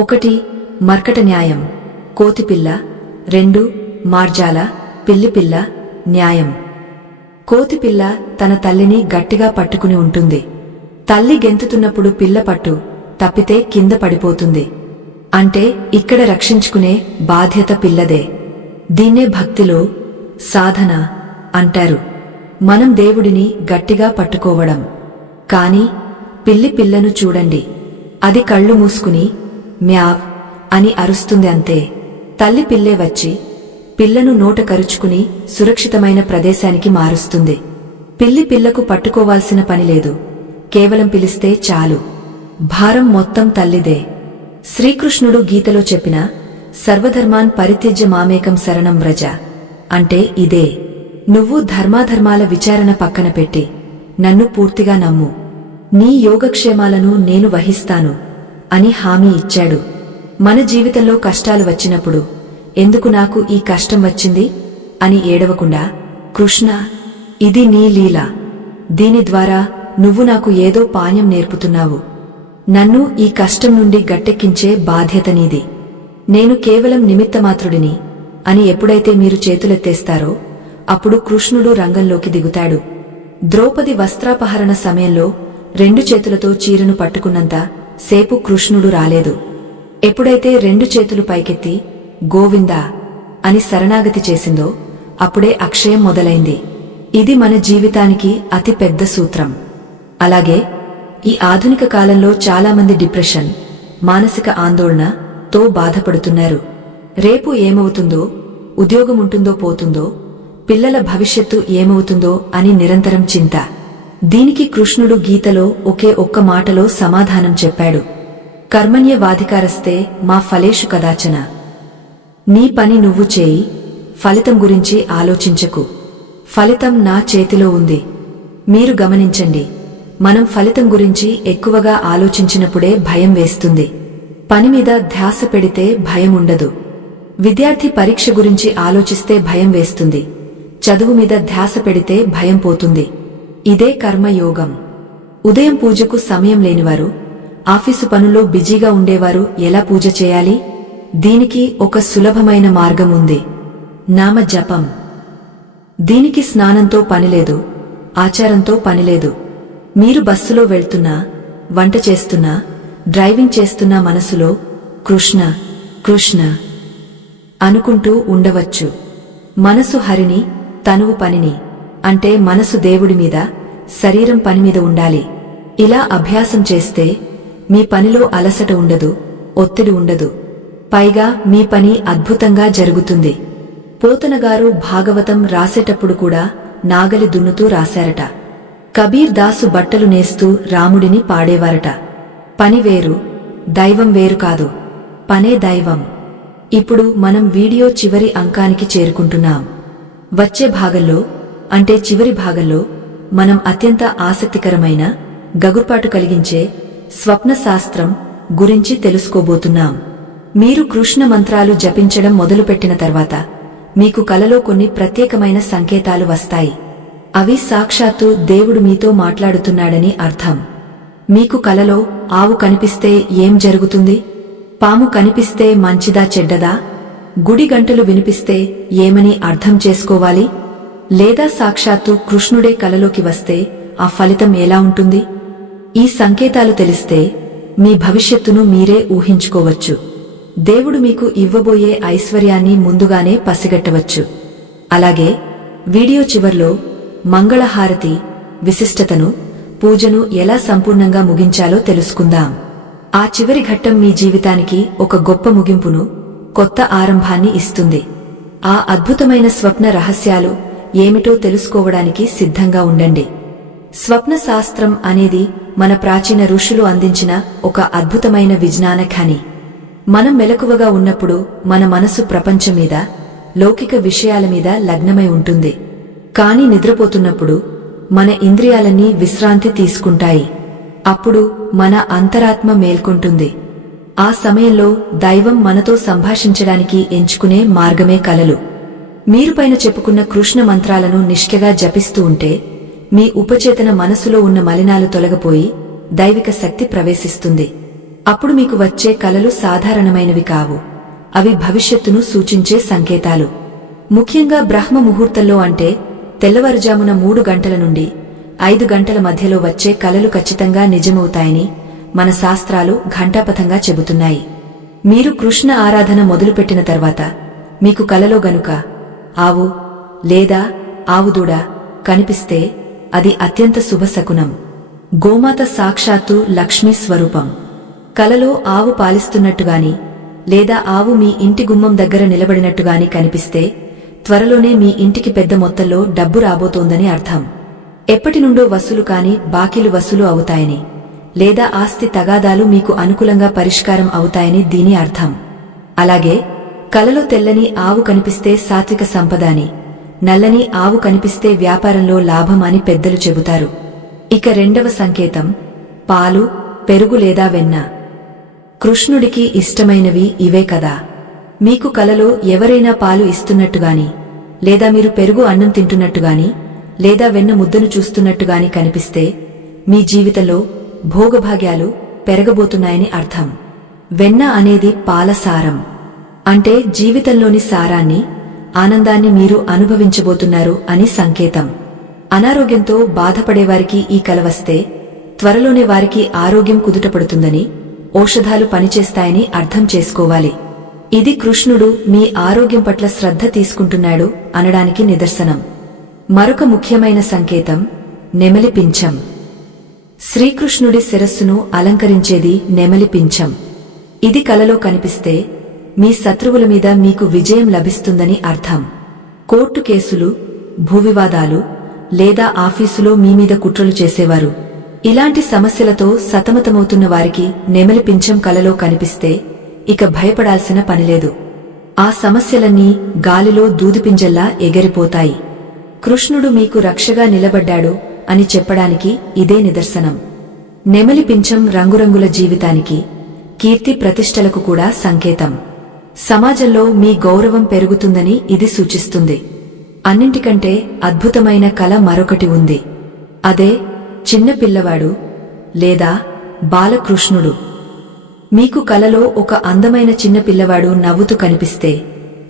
1 మర్కట న్యాయం, కోతిపిల్ల. 2 మార్జాల, పిల్లిపిల్ల న్యాయం. కోతిపిల్ల తన తల్లిని గట్టిగా పట్టుకుని ఉంటుంది. తల్లి గెంతుతున్నప్పుడు పిల్ల పట్టు తప్పితే కింద పడిపోతుంది. అంటే ఇక్కడ రక్షించుకునే బాధ్యత పిల్లదే. దీన్నే భక్తిలో సాధన అంటారు. మనం దేవుడిని గట్టిగా పట్టుకోవడం. కాని పిల్లి పిల్లను చూడండి, అది కళ్ళు మూసుకుని మ్యావ్ అని అరుస్తుంది అంతే. తల్లి పిల్లే వచ్చి పిల్లను నోట కరుచుకుని సురక్షితమైన ప్రదేశానికి మారుస్తుంది. పిల్లి పిల్లకు పట్టుకోవాల్సిన పనిలేదు, కేవలం పిలిస్తే చాలు. భారం మొత్తం తల్లిదే. శ్రీకృష్ణుడు గీతలో చెప్పిన సర్వధర్మాన్ పరిత్యజ్య మామేకం శరణం వ్రజ అంటే ఇదే. నువ్వు ధర్మాధర్మాల విచారణ పక్కన పెట్టి నన్ను పూర్తిగా నమ్ము, నీ యోగక్షేమాలను నేను వహిస్తాను అని హామీ ఇచ్చాడు. మన జీవితంలో కష్టాలు వచ్చినప్పుడు ఎందుకు నాకు ఈ కష్టం వచ్చింది అని ఏడవకుండా, కృష్ణ, ఇది నీ లీల. దీని ద్వారా నువ్వు నాకు ఏదో పాణ్యం నేర్పుతున్నావు. నన్ను ఈ కష్టం నుండి గట్టెక్కించే బాధ్యత నీది. నేను కేవలం నిమిత్తమాత్రుడిని అని ఎప్పుడైతే మీరు చేతులెత్తేస్తారో అప్పుడు కృష్ణుడు రంగంలోకి దిగుతాడు. ద్రౌపది వస్త్రాపహరణ సమయంలో 2 చేతులతో చీరను పట్టుకున్నంత సేపు కృష్ణుడు రాలేదు. ఎప్పుడైతే 2 చేతులు పైకెత్తి గోవిందా అని శరణాగతి చేసిందో అప్పుడే అక్షయం మొదలైంది. ఇది మన జీవితానికి అతి పెద్ద సూత్రం. అలాగే ఈ ఆధునిక కాలంలో చాలామంది డిప్రెషన్, మానసిక ఆందోళనతో బాధపడుతున్నారు. రేపు ఏమవుతుందో, ఉద్యోగముంటుందో పోతుందో, పిల్లల భవిష్యత్తు ఏమవుతుందో అని నిరంతరం చింత. దీనికి కృష్ణుడు గీతలో ఒక్క మాటలో సమాధానం చెప్పాడు. కర్మణ్యవాధికారస్తే మా ఫలేషు కదాచన. నీ పని నువ్వు చేయి, ఫలితం గురించి ఆలోచించకు. ఫలితం నా చేతిలో ఉంది. మీరు గమనించండి, మనం ఫలితం గురించి ఎక్కువగా ఆలోచించినప్పుడే భయం వేస్తుంది. పనిమీద ధ్యాస పెడితే భయం ఉండదు. విద్యార్థి పరీక్ష గురించి ఆలోచిస్తే భయం వేస్తుంది. చదువు మీద ధ్యాస పెడితే భయం పోతుంది. ఇదే కర్మయోగం. ఉదయం పూజకు సమయం లేనివారు, ఆఫీసు పనుల్లో బిజీగా ఉండేవారు ఎలా పూజ చేయాలి? దీనికి ఒక సులభమైన మార్గం ఉంది. నామ జపం. దీనికి స్నానంతో పనిలేదు, ఆచారంతో పనిలేదు. మీరు బస్సులో వెళ్తున్నా, వంట చేస్తున్నా, డ్రైవింగ్ చేస్తున్నా మనసులో కృష్ణ కృష్ణ అనుకుంటూ ఉండవచ్చు. మనసు హరిని, తనువు పనిని, అంటే మనసు దేవుడి మీద, శరీరం పనిమీద ఉండాలి. ఇలా అభ్యాసం చేస్తే మీ పనిలో అలసట ఉండదు, ఒత్తిడి ఉండదు. పైగా మీ పని అద్భుతంగా జరుగుతుంది. పోతనగారు భాగవతం రాసేటప్పుడు కూడా నాగలి దున్నుతూ రాశారట. కబీర్ దాసు బట్టలు నేస్తూ రాముడిని పాడేవారట. పని వేరు, దైవం వేరు కాదు, పనే దైవం. ఇప్పుడు మనం వీడియో చివరి అంకానికి చేరుకుంటున్నాం. వచ్చే భాగంలో, అంటే చివరి భాగంలో మనం అత్యంత ఆసక్తికరమైన, గగుర్పాటు కలిగించే స్వప్న శాస్త్రం గురించి తెలుసుకోబోతున్నాం. మీరు కృష్ణ మంత్రాలు జపించడం మొదలుపెట్టిన తర్వాత మీకు కలలో కొన్ని ప్రత్యేకమైన సంకేతాలు వస్తాయి. అవి సాక్షాత్తు దేవుడు మీతో మాట్లాడుతున్నాడని అర్థం. మీకు కలలో ఆవు కనిపిస్తే ఏం జరుగుతుంది? పాము కనిపిస్తే మంచిదా చెడ్డదా? గుడి గంటలు వినిపిస్తే ఏమని అర్థం చేసుకోవాలి? లేదా సాక్షాత్తు కృష్ణుడే కలలోకి వస్తే ఆ ఫలితం ఎలా ఉంటుంది? ఈ సంకేతాలు తెలిస్తే మీ భవిష్యత్తును మీరే ఊహించుకోవచ్చు. దేవుడు మీకు ఇవ్వబోయే ఐశ్వర్యాన్ని ముందుగానే పసిగట్టవచ్చు. అలాగే వీడియో చివర్లో మంగళహారతి విశిష్టతను, పూజను ఎలా సంపూర్ణంగా ముగించాలో తెలుసుకుందాం. ఆ చివరి ఘట్టం మీ జీవితానికి ఒక గొప్ప ముగింపును, కొత్త ఆరంభాన్ని ఇస్తుంది. ఆ అద్భుతమైన స్వప్న రహస్యాలు ఏమిటో తెలుసుకోవడానికి సిద్ధంగా ఉండండి. స్వప్న శాస్త్రం అనేది మన ప్రాచీన ఋషులు అందించిన ఒక అద్భుతమైన విజ్ఞాన ఖని. మనం మెలకువగా ఉన్నప్పుడు మన మనసు ప్రపంచం మీద, లౌకిక విషయాల మీద లగ్నమై ఉంటుంది. కాని నిద్రపోతున్నప్పుడు మన ఇంద్రియాలన్నీ విశ్రాంతి తీసుకుంటాయి. అప్పుడు మన అంతరాత్మ మేల్కొంటుంది. ఆ సమయంలో దైవం మనతో సంభాషించడానికి ఎంచుకునే మార్గమే కలలు. మీరు పైన చెప్పుకున్న కృష్ణ మంత్రాలను నిష్ఠగా జపిస్తూ ఉంటే మీ ఉపచేతన మనసులో ఉన్న మలినాలు తొలగిపోయి దైవిక శక్తి ప్రవేశిస్తుంది. అప్పుడు మీకు వచ్చే కలలు సాధారణమైనవి కావు. అవి భవిష్యత్తును సూచించే సంకేతాలు. ముఖ్యంగా బ్రహ్మ ముహూర్తంలో, అంటే తెల్లవారుజామున 3 గంటల నుండి 5 గంటల మధ్యలో వచ్చే కలలు ఖచ్చితంగా నిజమవుతాయని మన శాస్త్రాలు ఘంటాపథంగా చెబుతున్నాయి. మీరు కృష్ణ ఆరాధన మొదలుపెట్టిన తర్వాత మీకు కలలో గనుక ఆవు లేదా ఆవుదూడ కనిపిస్తే అది అత్యంత శుభశకునం. గోమాత సాక్షాత్తు లక్ష్మీ స్వరూపం. కలలో ఆవు పాలిస్తున్నట్టుగాని లేదా ఆవు మీ ఇంటి గుమ్మం దగ్గర నిలబడినట్టుగాని కనిపిస్తే త్వరలోనే మీ ఇంటికి పెద్ద మొత్తంలో డబ్బు రాబోతోందని అర్థం. ఎప్పటి నుండో వసూలు కాని బాకీలు వసూలు అవుతాయని, లేదా ఆస్తి తగాదాలు మీకు అనుకూలంగా పరిష్కారం అవుతాయని దీని అర్థం. అలాగే కలలో తెల్లని ఆవు కనిపిస్తే సాత్విక సంపద అని, నల్లని ఆవు కనిపిస్తే వ్యాపారంలో లాభం అని పెద్దలు చెబుతారు. ఇక రెండవ సంకేతం పాలు, పెరుగు లేదా వెన్న. కృష్ణుడికి ఇష్టమైనవి ఇవే కదా. మీకు కలలో ఎవరైనా పాలు ఇస్తున్నట్టుగాని, లేదా మీరు పెరుగు అన్నం తింటున్నట్టుగాని, లేదా వెన్న ముద్దను చూస్తున్నట్టుగాని కనిపిస్తే మీ జీవితంలో భోగభాగ్యాలు పెరగబోతున్నాయని అర్థం. వెన్న అనేది పాల సారం. అంటే జీవితంలోని సారాన్ని, ఆనందాన్ని మీరు అనుభవించబోతున్నారు అని సంకేతం. అనారోగ్యంతో బాధపడేవారికి ఈ కల వస్తే త్వరలోనే వారికి ఆరోగ్యం కుదుటపడుతుందని, ఔషధాలు పనిచేస్తాయని అర్థం చేసుకోవాలి. ఇది కృష్ణుడు మీ ఆరోగ్యం పట్ల శ్రద్ధ తీసుకుంటున్నాడు అనడానికి నిదర్శనం. మరొక ముఖ్యమైన సంకేతం నెమలి పింఛం. శ్రీకృష్ణుడి శిరస్సును అలంకరించేది నెమలి పింఛం. ఇది కలలో కనిపిస్తే మీ శత్రువుల మీద మీకు విజయం లభిస్తుందని అర్థం. కోర్టు కేసులు, భూవివాదాలు లేదా ఆఫీసులో మీ మీద కుట్రలు చేసేవారు, ఇలాంటి సమస్యలతో సతమతమవుతున్న వారికి నెమలి పింఛం కలలో కనిపిస్తే ఇక భయపడాల్సిన పనిలేదు. ఆ సమస్యలన్నీ గాలిలో దూదిపింజల్లా ఎగిరిపోతాయి. కృష్ణుడు మీకు రక్షగా నిలబడ్డాడు అని చెప్పడానికి ఇదే నిదర్శనం. నెమలి పింఛం రంగురంగుల జీవితానికి, కీర్తి ప్రతిష్టలకు కూడా సంకేతం. సమాజంలో మీ గౌరవం పెరుగుతుందని ఇది సూచిస్తుంది. అన్నింటికంటే అద్భుతమైన కల మరొకటి ఉంది. అదే చిన్న పిల్లవాడు లేదా బాలకృష్ణుడు. మీకు కలలో ఒక అందమైన చిన్న పిల్లవాడు నవ్వుతూ కనిపిస్తే,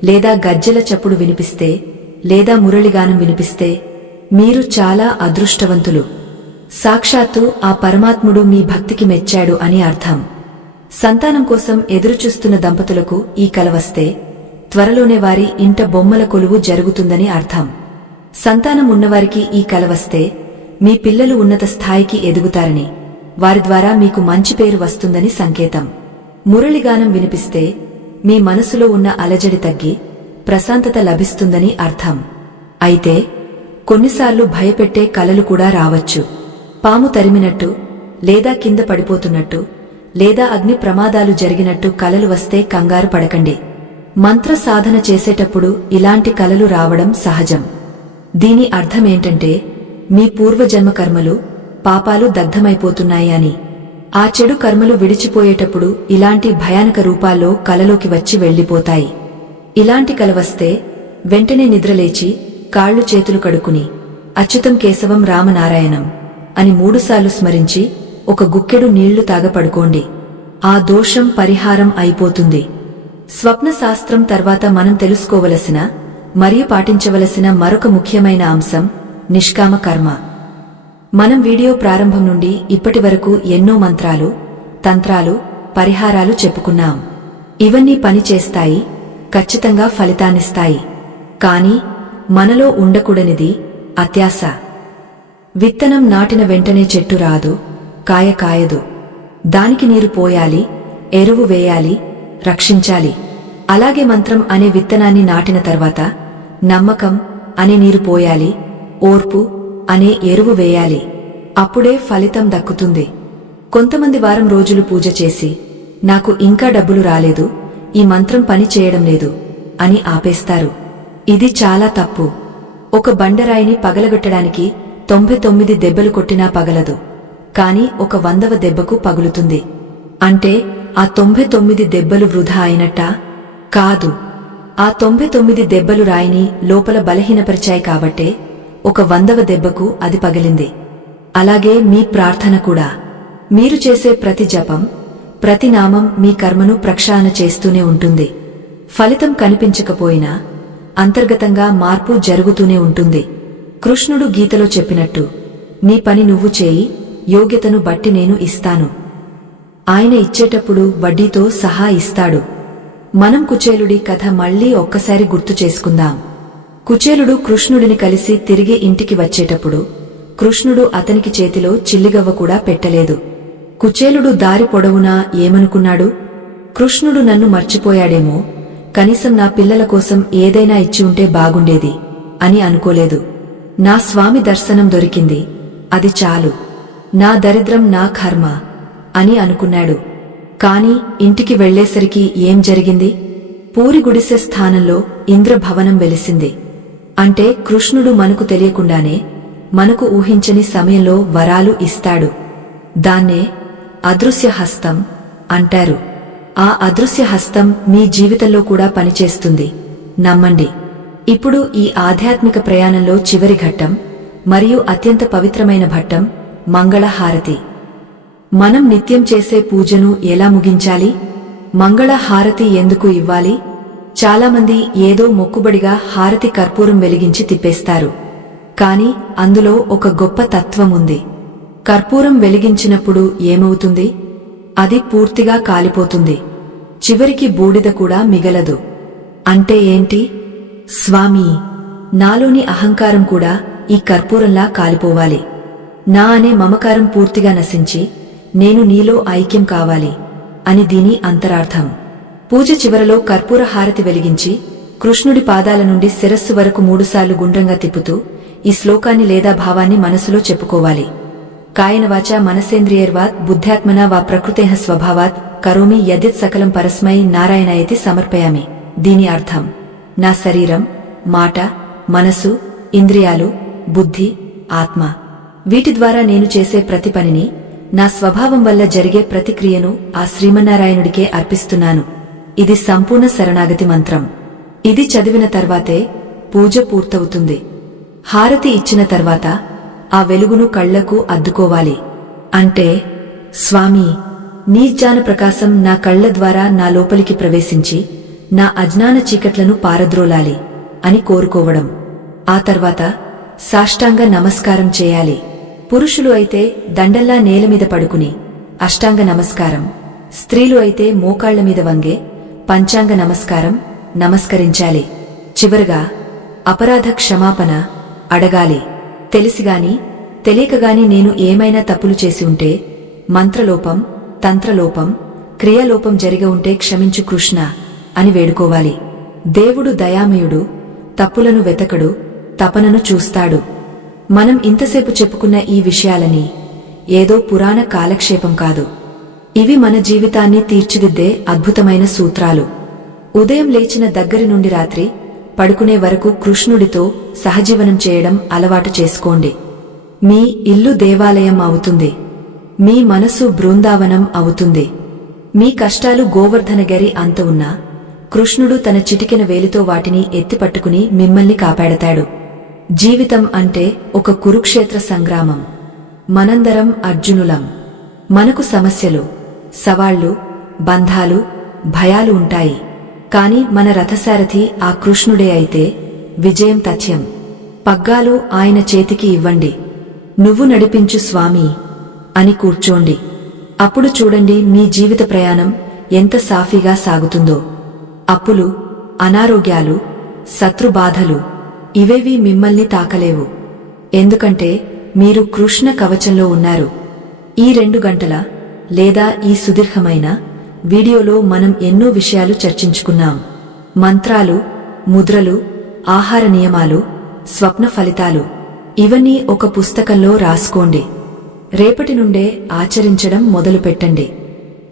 లేదా గజ్జెల చప్పుడు వినిపిస్తే, లేదా మురళిగానం వినిపిస్తే మీరు చాలా అదృష్టవంతులు. సాక్షాత్తు ఆ పరమాత్ముడు మీ భక్తికి మెచ్చాడు అని అర్థం. సంతానం కోసం ఎదురుచూస్తున్న దంపతులకు ఈ కల వస్తే త్వరలోనే వారి ఇంట బొమ్మల కొలువు జరుగుతుందని అర్థం. సంతానం ఉన్నవారికి ఈ కల వస్తే మీ పిల్లలు ఉన్నత స్థాయికి ఎదుగుతారని, వారి ద్వారా మీకు మంచి పేరు వస్తుందని సంకేతం. మురళిగానం వినిపిస్తే మీ మనసులో ఉన్న అలజడి తగ్గి ప్రశాంతత లభిస్తుందని అర్థం. అయితే కొన్నిసార్లు భయపెట్టే కలలు కూడా రావచ్చు. పాము తరిమినట్టు, లేదా కింద పడిపోతున్నట్టు, లేదా అగ్ని ప్రమాదాలు జరిగినట్టు కలలు వస్తే కంగారు పడకండి. మంత్ర సాధన చేసేటప్పుడు ఇలాంటి కలలు రావడం సహజం. దీని అర్థమేంటంటే మీ పూర్వజన్మ కర్మలు, పాపాలు దగ్ధమైపోతున్నాయి అని. ఆ చెడు కర్మలు విడిచిపోయేటప్పుడు ఇలాంటి భయానక రూపాల్లో కలలోకి వచ్చి వెళ్లిపోతాయి. ఇలాంటి కల వస్తే వెంటనే నిద్రలేచి కాళ్లు చేతులు కడుక్కుని అచ్యుతం కేశవం రామనారాయణం అని 3 సార్లు స్మరించి ఒక గుక్కెడు నీళ్లు తాగపడుకోండి. ఆ దోషం పరిహారం అయిపోతుంది. స్వప్న శాస్త్రం తర్వాత మనం తెలుసుకోవలసిన మరియు పాటించవలసిన మరొక ముఖ్యమైన అంశం నిష్కామ కర్మ. మనం వీడియో ప్రారంభం నుండి ఇప్పటి వరకు ఎన్నో మంత్రాలు, తంత్రాలు, పరిహారాలు చెప్పుకున్నాం. ఇవన్నీ పని చేస్తాయి, ఖచ్చితంగా ఫలితాన్నిస్తాయి. కాని మనలో ఉండకూడనిది అత్యాశ. విత్తనం నాటిన వెంటనే చెట్టు రాదు, కాయ కాయదు. దానికి నీరు పోయాలి, ఎరువు వేయాలి, రక్షించాలి. అలాగే మంత్రం అనే విత్తనాన్ని నాటిన తర్వాత నమ్మకం అనే నీరు పోయాలి, ఓర్పు అనే ఎరువు వేయాలి. అప్పుడే ఫలితం దక్కుతుంది. కొంతమంది వారం రోజులు పూజ చేసి నాకు ఇంకా డబ్బులు రాలేదు, ఈ మంత్రం పని చేయడం లేదు అని ఆపేస్తారు. ఇది చాలా తప్పు. ఒక బండరాయిని పగలగొట్టడానికి 99 దెబ్బలు కొట్టినా పగలదు, కాని ఒక 100వ దెబ్బకు పగులుతుంది. అంటే ఆ 99 దెబ్బలు వృధా అయినట్టా? కాదు. ఆ 99 దెబ్బలు రాయిని లోపల బలహీనపరిచాయి కాబట్టే ఒక 100వ దెబ్బకు అది పగిలింది. అలాగే మీ ప్రార్థన కూడా. మీరు చేసే ప్రతి జపం, ప్రతి నామం మీ కర్మను ప్రక్షాళన చేస్తూనే ఉంటుంది. ఫలితం కనిపించకపోయినా అంతర్గతంగా మార్పు జరుగుతూనే ఉంటుంది. కృష్ణుడు గీతలో చెప్పినట్టు నీ పని నువ్వు చేయి, యోగ్యతను బట్టి నేను ఇస్తాను. ఆయన ఇచ్చేటప్పుడు వడ్డీతో సహా ఇస్తాడు. మనం కుచేలుడి కథ మళ్లీ ఒక్కసారి గుర్తు చేసుకుందాం. కుచేలుడు కృష్ణుడిని కలిసి తిరిగి ఇంటికి వచ్చేటప్పుడు కృష్ణుడు అతనికి చేతిలో చిల్లిగవ్వ కూడా పెట్టలేదు. కుచేలుడు దారి పొడవునా ఏమనుకున్నాడు? కృష్ణుడు నన్ను మర్చిపోయాడేమో, కనీసం నా పిల్లల కోసం ఏదైనా ఇచ్చి ఉంటే బాగుండేది అని అనుకోలేదు. నా స్వామి దర్శనం దొరికింది, అది చాలు. నా దరిద్రం నా కర్మ అని అనుకున్నాడు. కాని ఇంటికి వెళ్లేసరికి ఏం జరిగింది? పూరి గుడిసె స్థానంలో ఇంద్రభవనం వెలిసింది. అంటే కృష్ణుడు మనకు తెలియకుండానే మనకు ఊహించని సమయంలో వరాలు ఇస్తాడు. దాన్నే అదృశ్య హస్తం అంటారు. ఆ అదృశ్య హస్తం మీ జీవితంలో కూడా పనిచేస్తుంది, నమ్మండి. ఇప్పుడు ఈ ఆధ్యాత్మిక ప్రయాణంలో చివరి ఘట్టం మరియు అత్యంత పవిత్రమైన ఘట్టం మంగళ హారతి. మనం నిత్యం చేసే పూజను ఎలా ముగించాలి? మంగళ హారతి ఎందుకు ఇవ్వాలి? చాలామంది ఏదో మొక్కుబడిగా హారతి కర్పూరం వెలిగించి తిప్పేస్తారు. కాని అందులో ఒక గొప్ప తత్వం ఉంది. కర్పూరం వెలిగించినప్పుడు ఏమవుతుంది? అది పూర్తిగా కాలిపోతుంది. చివరికి బూడిద కూడా మిగలదు. అంటే ఏంటి? స్వామీ, నాలోని అహంకారం కూడా ఈ కర్పూరంలా కాలిపోవాలి. నా అనే మమకారం పూర్తిగా నశించి నేను నీలో ఐక్యం కావాలి అని దీని అంతరార్థం. పూజ చివరలో కర్పూర హారతి వెలిగించి కృష్ణుడి పాదాల నుండి శిరస్సు వరకు 3 సార్లు గుండ్రంగా తిప్పుతూ ఈ శ్లోకాన్ని లేదా భావాన్ని మనసులో చెప్పుకోవాలి. కాయన వాచా మనసేంద్రియర్వాత్ బుద్ధ్యాత్మనా వా ప్రకృతేః స్వభావాత్ కరోమి యద్యత్ సకలం పరస్మై నారాయణాయేతి సమర్పయామి. దీని అర్థం, నా శరీరం, మాట, మనసు, ఇంద్రియాలు, బుద్ధి, ఆత్మ, వీటి ద్వారా నేను చేసే ప్రతి పనిని, నా స్వభావం వల్ల జరిగే ప్రతిక్రియను ఆ శ్రీమన్నారాయణుడికే అర్పిస్తున్నాను. ఇది సంపూర్ణ శరణాగతి మంత్రం. ఇది చదివిన తర్వాతే పూజ పూర్తవుతుంది. హారతి ఇచ్చిన తర్వాత ఆ వెలుగును కళ్లకు అద్దుకోవాలి. అంటే, స్వామీ, నీ జ్ఞాన ప్రకాశం నా కళ్ల ద్వారా నా లోపలికి ప్రవేశించి నా అజ్ఞాన చీకట్లను పారద్రోలాలి అని కోరుకోవడం. ఆ తర్వాత సాష్టాంగ నమస్కారం చేయాలి. పురుషులు అయితే దండల్లా నేలమీద పడుకుని అష్టాంగ నమస్కారం, స్త్రీలు అయితే మోకాళ్ల మీద వంగే పంచాంగ నమస్కారం నమస్కరించాలి. చివరగా అపరాధ క్షమాపణ అడగాలి. తెలిసిగాని తెలియకగాని నేను ఏమైనా తప్పులు చేసి ఉంటే, మంత్రలోపం, తంత్రలోపం, క్రియాలోపం జరిగి ఉంటే క్షమించు కృష్ణ అని వేడుకోవాలి. దేవుడు దయామయుడు, తప్పులను వెతకడు, తపనను చూస్తాడు. మనం ఇంతసేపు చెప్పుకున్న ఈ విషయాలని ఏదో పురాణ కాలక్షేపం కాదు. ఇవి మన జీవితాన్ని తీర్చిదిద్దే అద్భుతమైన సూత్రాలు. ఉదయం లేచిన దగ్గరి నుండి రాత్రి పడుకునే వరకు కృష్ణుడితో సహజీవనం చేయడం అలవాటు చేసుకోండి. మీ ఇల్లు దేవాలయం అవుతుంది. మీ మనసు బృందావనం అవుతుంది. మీ కష్టాలు గోవర్ధనగిరి అంత ఉన్నా కృష్ణుడు తన చిటికెన వేలితో వాటిని ఎత్తిపట్టుకుని మిమ్మల్ని కాపాడతాడు. జీవితం అంటే ఒక కురుక్షేత్ర సంగ్రామం. మనందరం అర్జునులం. మనకు సమస్యలు, సవాళ్లు, బంధాలు, భయాలు ఉంటాయి. కాని మన రథసారథి ఆ కృష్ణుడే అయితే విజయం తథ్యం. పగ్గాలు ఆయన చేతికి ఇవ్వండి. నువ్వు నడిపించు స్వామీ అని కూర్చోండి. అప్పుడు చూడండి మీ జీవిత ప్రయాణం ఎంత సాఫీగా సాగుతుందో. అప్పులు, అనారోగ్యాలు, శత్రుబాధలు ఇవేవి మిమ్మల్ని తాకలేవు. ఎందుకంటే మీరు కృష్ణ కవచంలో ఉన్నారు. ఈ 2 గంటల లేదా ఈ సుదీర్ఘమైన వీడియోలో మనం ఎన్నో విషయాలు చర్చించుకున్నాం. మంత్రాలు, ముద్రలు, ఆహార నియమాలు, స్వప్న ఫలితాలు, ఇవన్నీ ఒక పుస్తకంలో రాసుకోండి. రేపటి నుండే ఆచరించడం మొదలుపెట్టండి.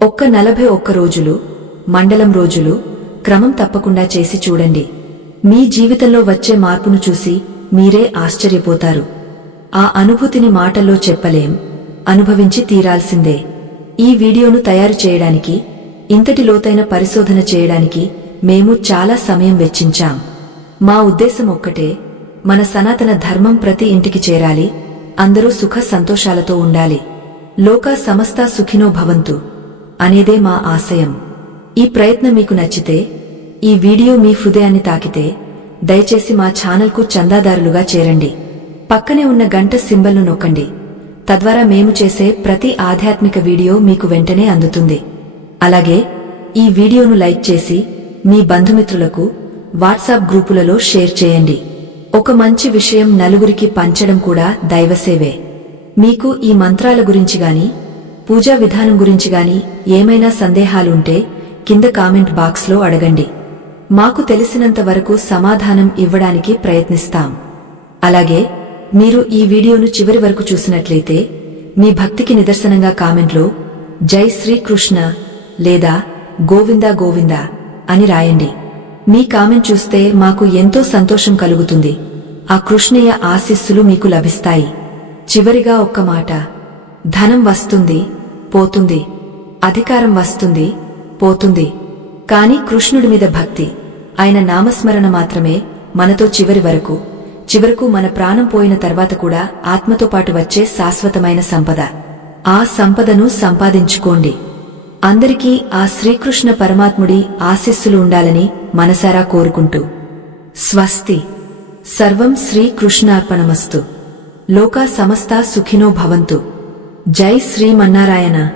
ఒక్క 41 రోజులు, మండలం రోజులు క్రమం తప్పకుండా చేసి చూడండి. మీ జీవితంలో వచ్చే మార్పును చూసి మీరే ఆశ్చర్యపోతారు. ఆ అనుభూతిని మాటల్లో చెప్పలేం, అనుభవించి తీరాల్సిందే. ఈ వీడియోను తయారు చేయడానికి, ఇంతటి లోతైన పరిశోధన చేయడానికి మేము చాలా సమయం వెచ్చించాం. మా ఉద్దేశం ఒక్కటే, మన సనాతన ధర్మం ప్రతి ఇంటికి చేరాలి, అందరూ సుఖ సంతోషాలతో ఉండాలి. లోకా సమస్తా సుఖినో భవంతు అనేదే మా ఆశయం. ఈ ప్రయత్నం మీకు నచ్చితే, ఈ వీడియో మీ హృదయాన్ని తాకితే దయచేసి మా ఛానల్కు చందాదారులుగా చేరండి. పక్కనే ఉన్న గంట సింబల్ను నొక్కండి. తద్వారా మేము చేసే ప్రతి ఆధ్యాత్మిక వీడియో మీకు వెంటనే అందుతుంది. అలాగే ఈ వీడియోను లైక్ చేసి మీ బంధుమిత్రులకు, వాట్సాప్ గ్రూపులలో షేర్ చేయండి. ఒక మంచి విషయం నలుగురికి పంచడం కూడా దైవసేవే. మీకు ఈ మంత్రాల గురించి గాని, పూజా విధానం గురించి గాని ఏమైనా సందేహాలుంటే కింద కామెంట్ బాక్స్లో అడగండి. మాకు తెలిసినంత వరకు సమాధానం ఇవ్వడానికి ప్రయత్నిస్తాం. అలాగే మీరు ఈ వీడియోను చివరి వరకు చూసినట్లయితే మీ భక్తికి నిదర్శనంగా కామెంట్లో జై శ్రీకృష్ణ లేదా గోవిందా గోవిందా అని రాయండి. మీ కామెంట్ చూస్తే మాకు ఎంతో సంతోషం కలుగుతుంది. ఆ కృష్ణయ్య ఆశీస్సులు మీకు లభిస్తాయి. చివరిగా ఒక్క మాట, ధనం వస్తుంది, పోతుంది, అధికారం వస్తుంది, పోతుంది. కాని కృష్ణుడి మీద భక్తి, ఆయన నామస్మరణ మాత్రమే మనతో చివరకు మన ప్రాణం పోయిన తర్వాత కూడా ఆత్మతో పాటు వచ్చే శాశ్వతమైన సంపద. ఆ సంపదను సంపాదించుకోండి. అందరికీ ఆ శ్రీకృష్ణ పరమాత్ముడి ఆశీస్సులు ఉండాలని మనసారా కోరుకుంటూ స్వస్తి. సర్వం శ్రీకృష్ణార్పణమస్తు. లోకా సమస్తా సుఖినో భవంతు. జై శ్రీమన్నారాయణ.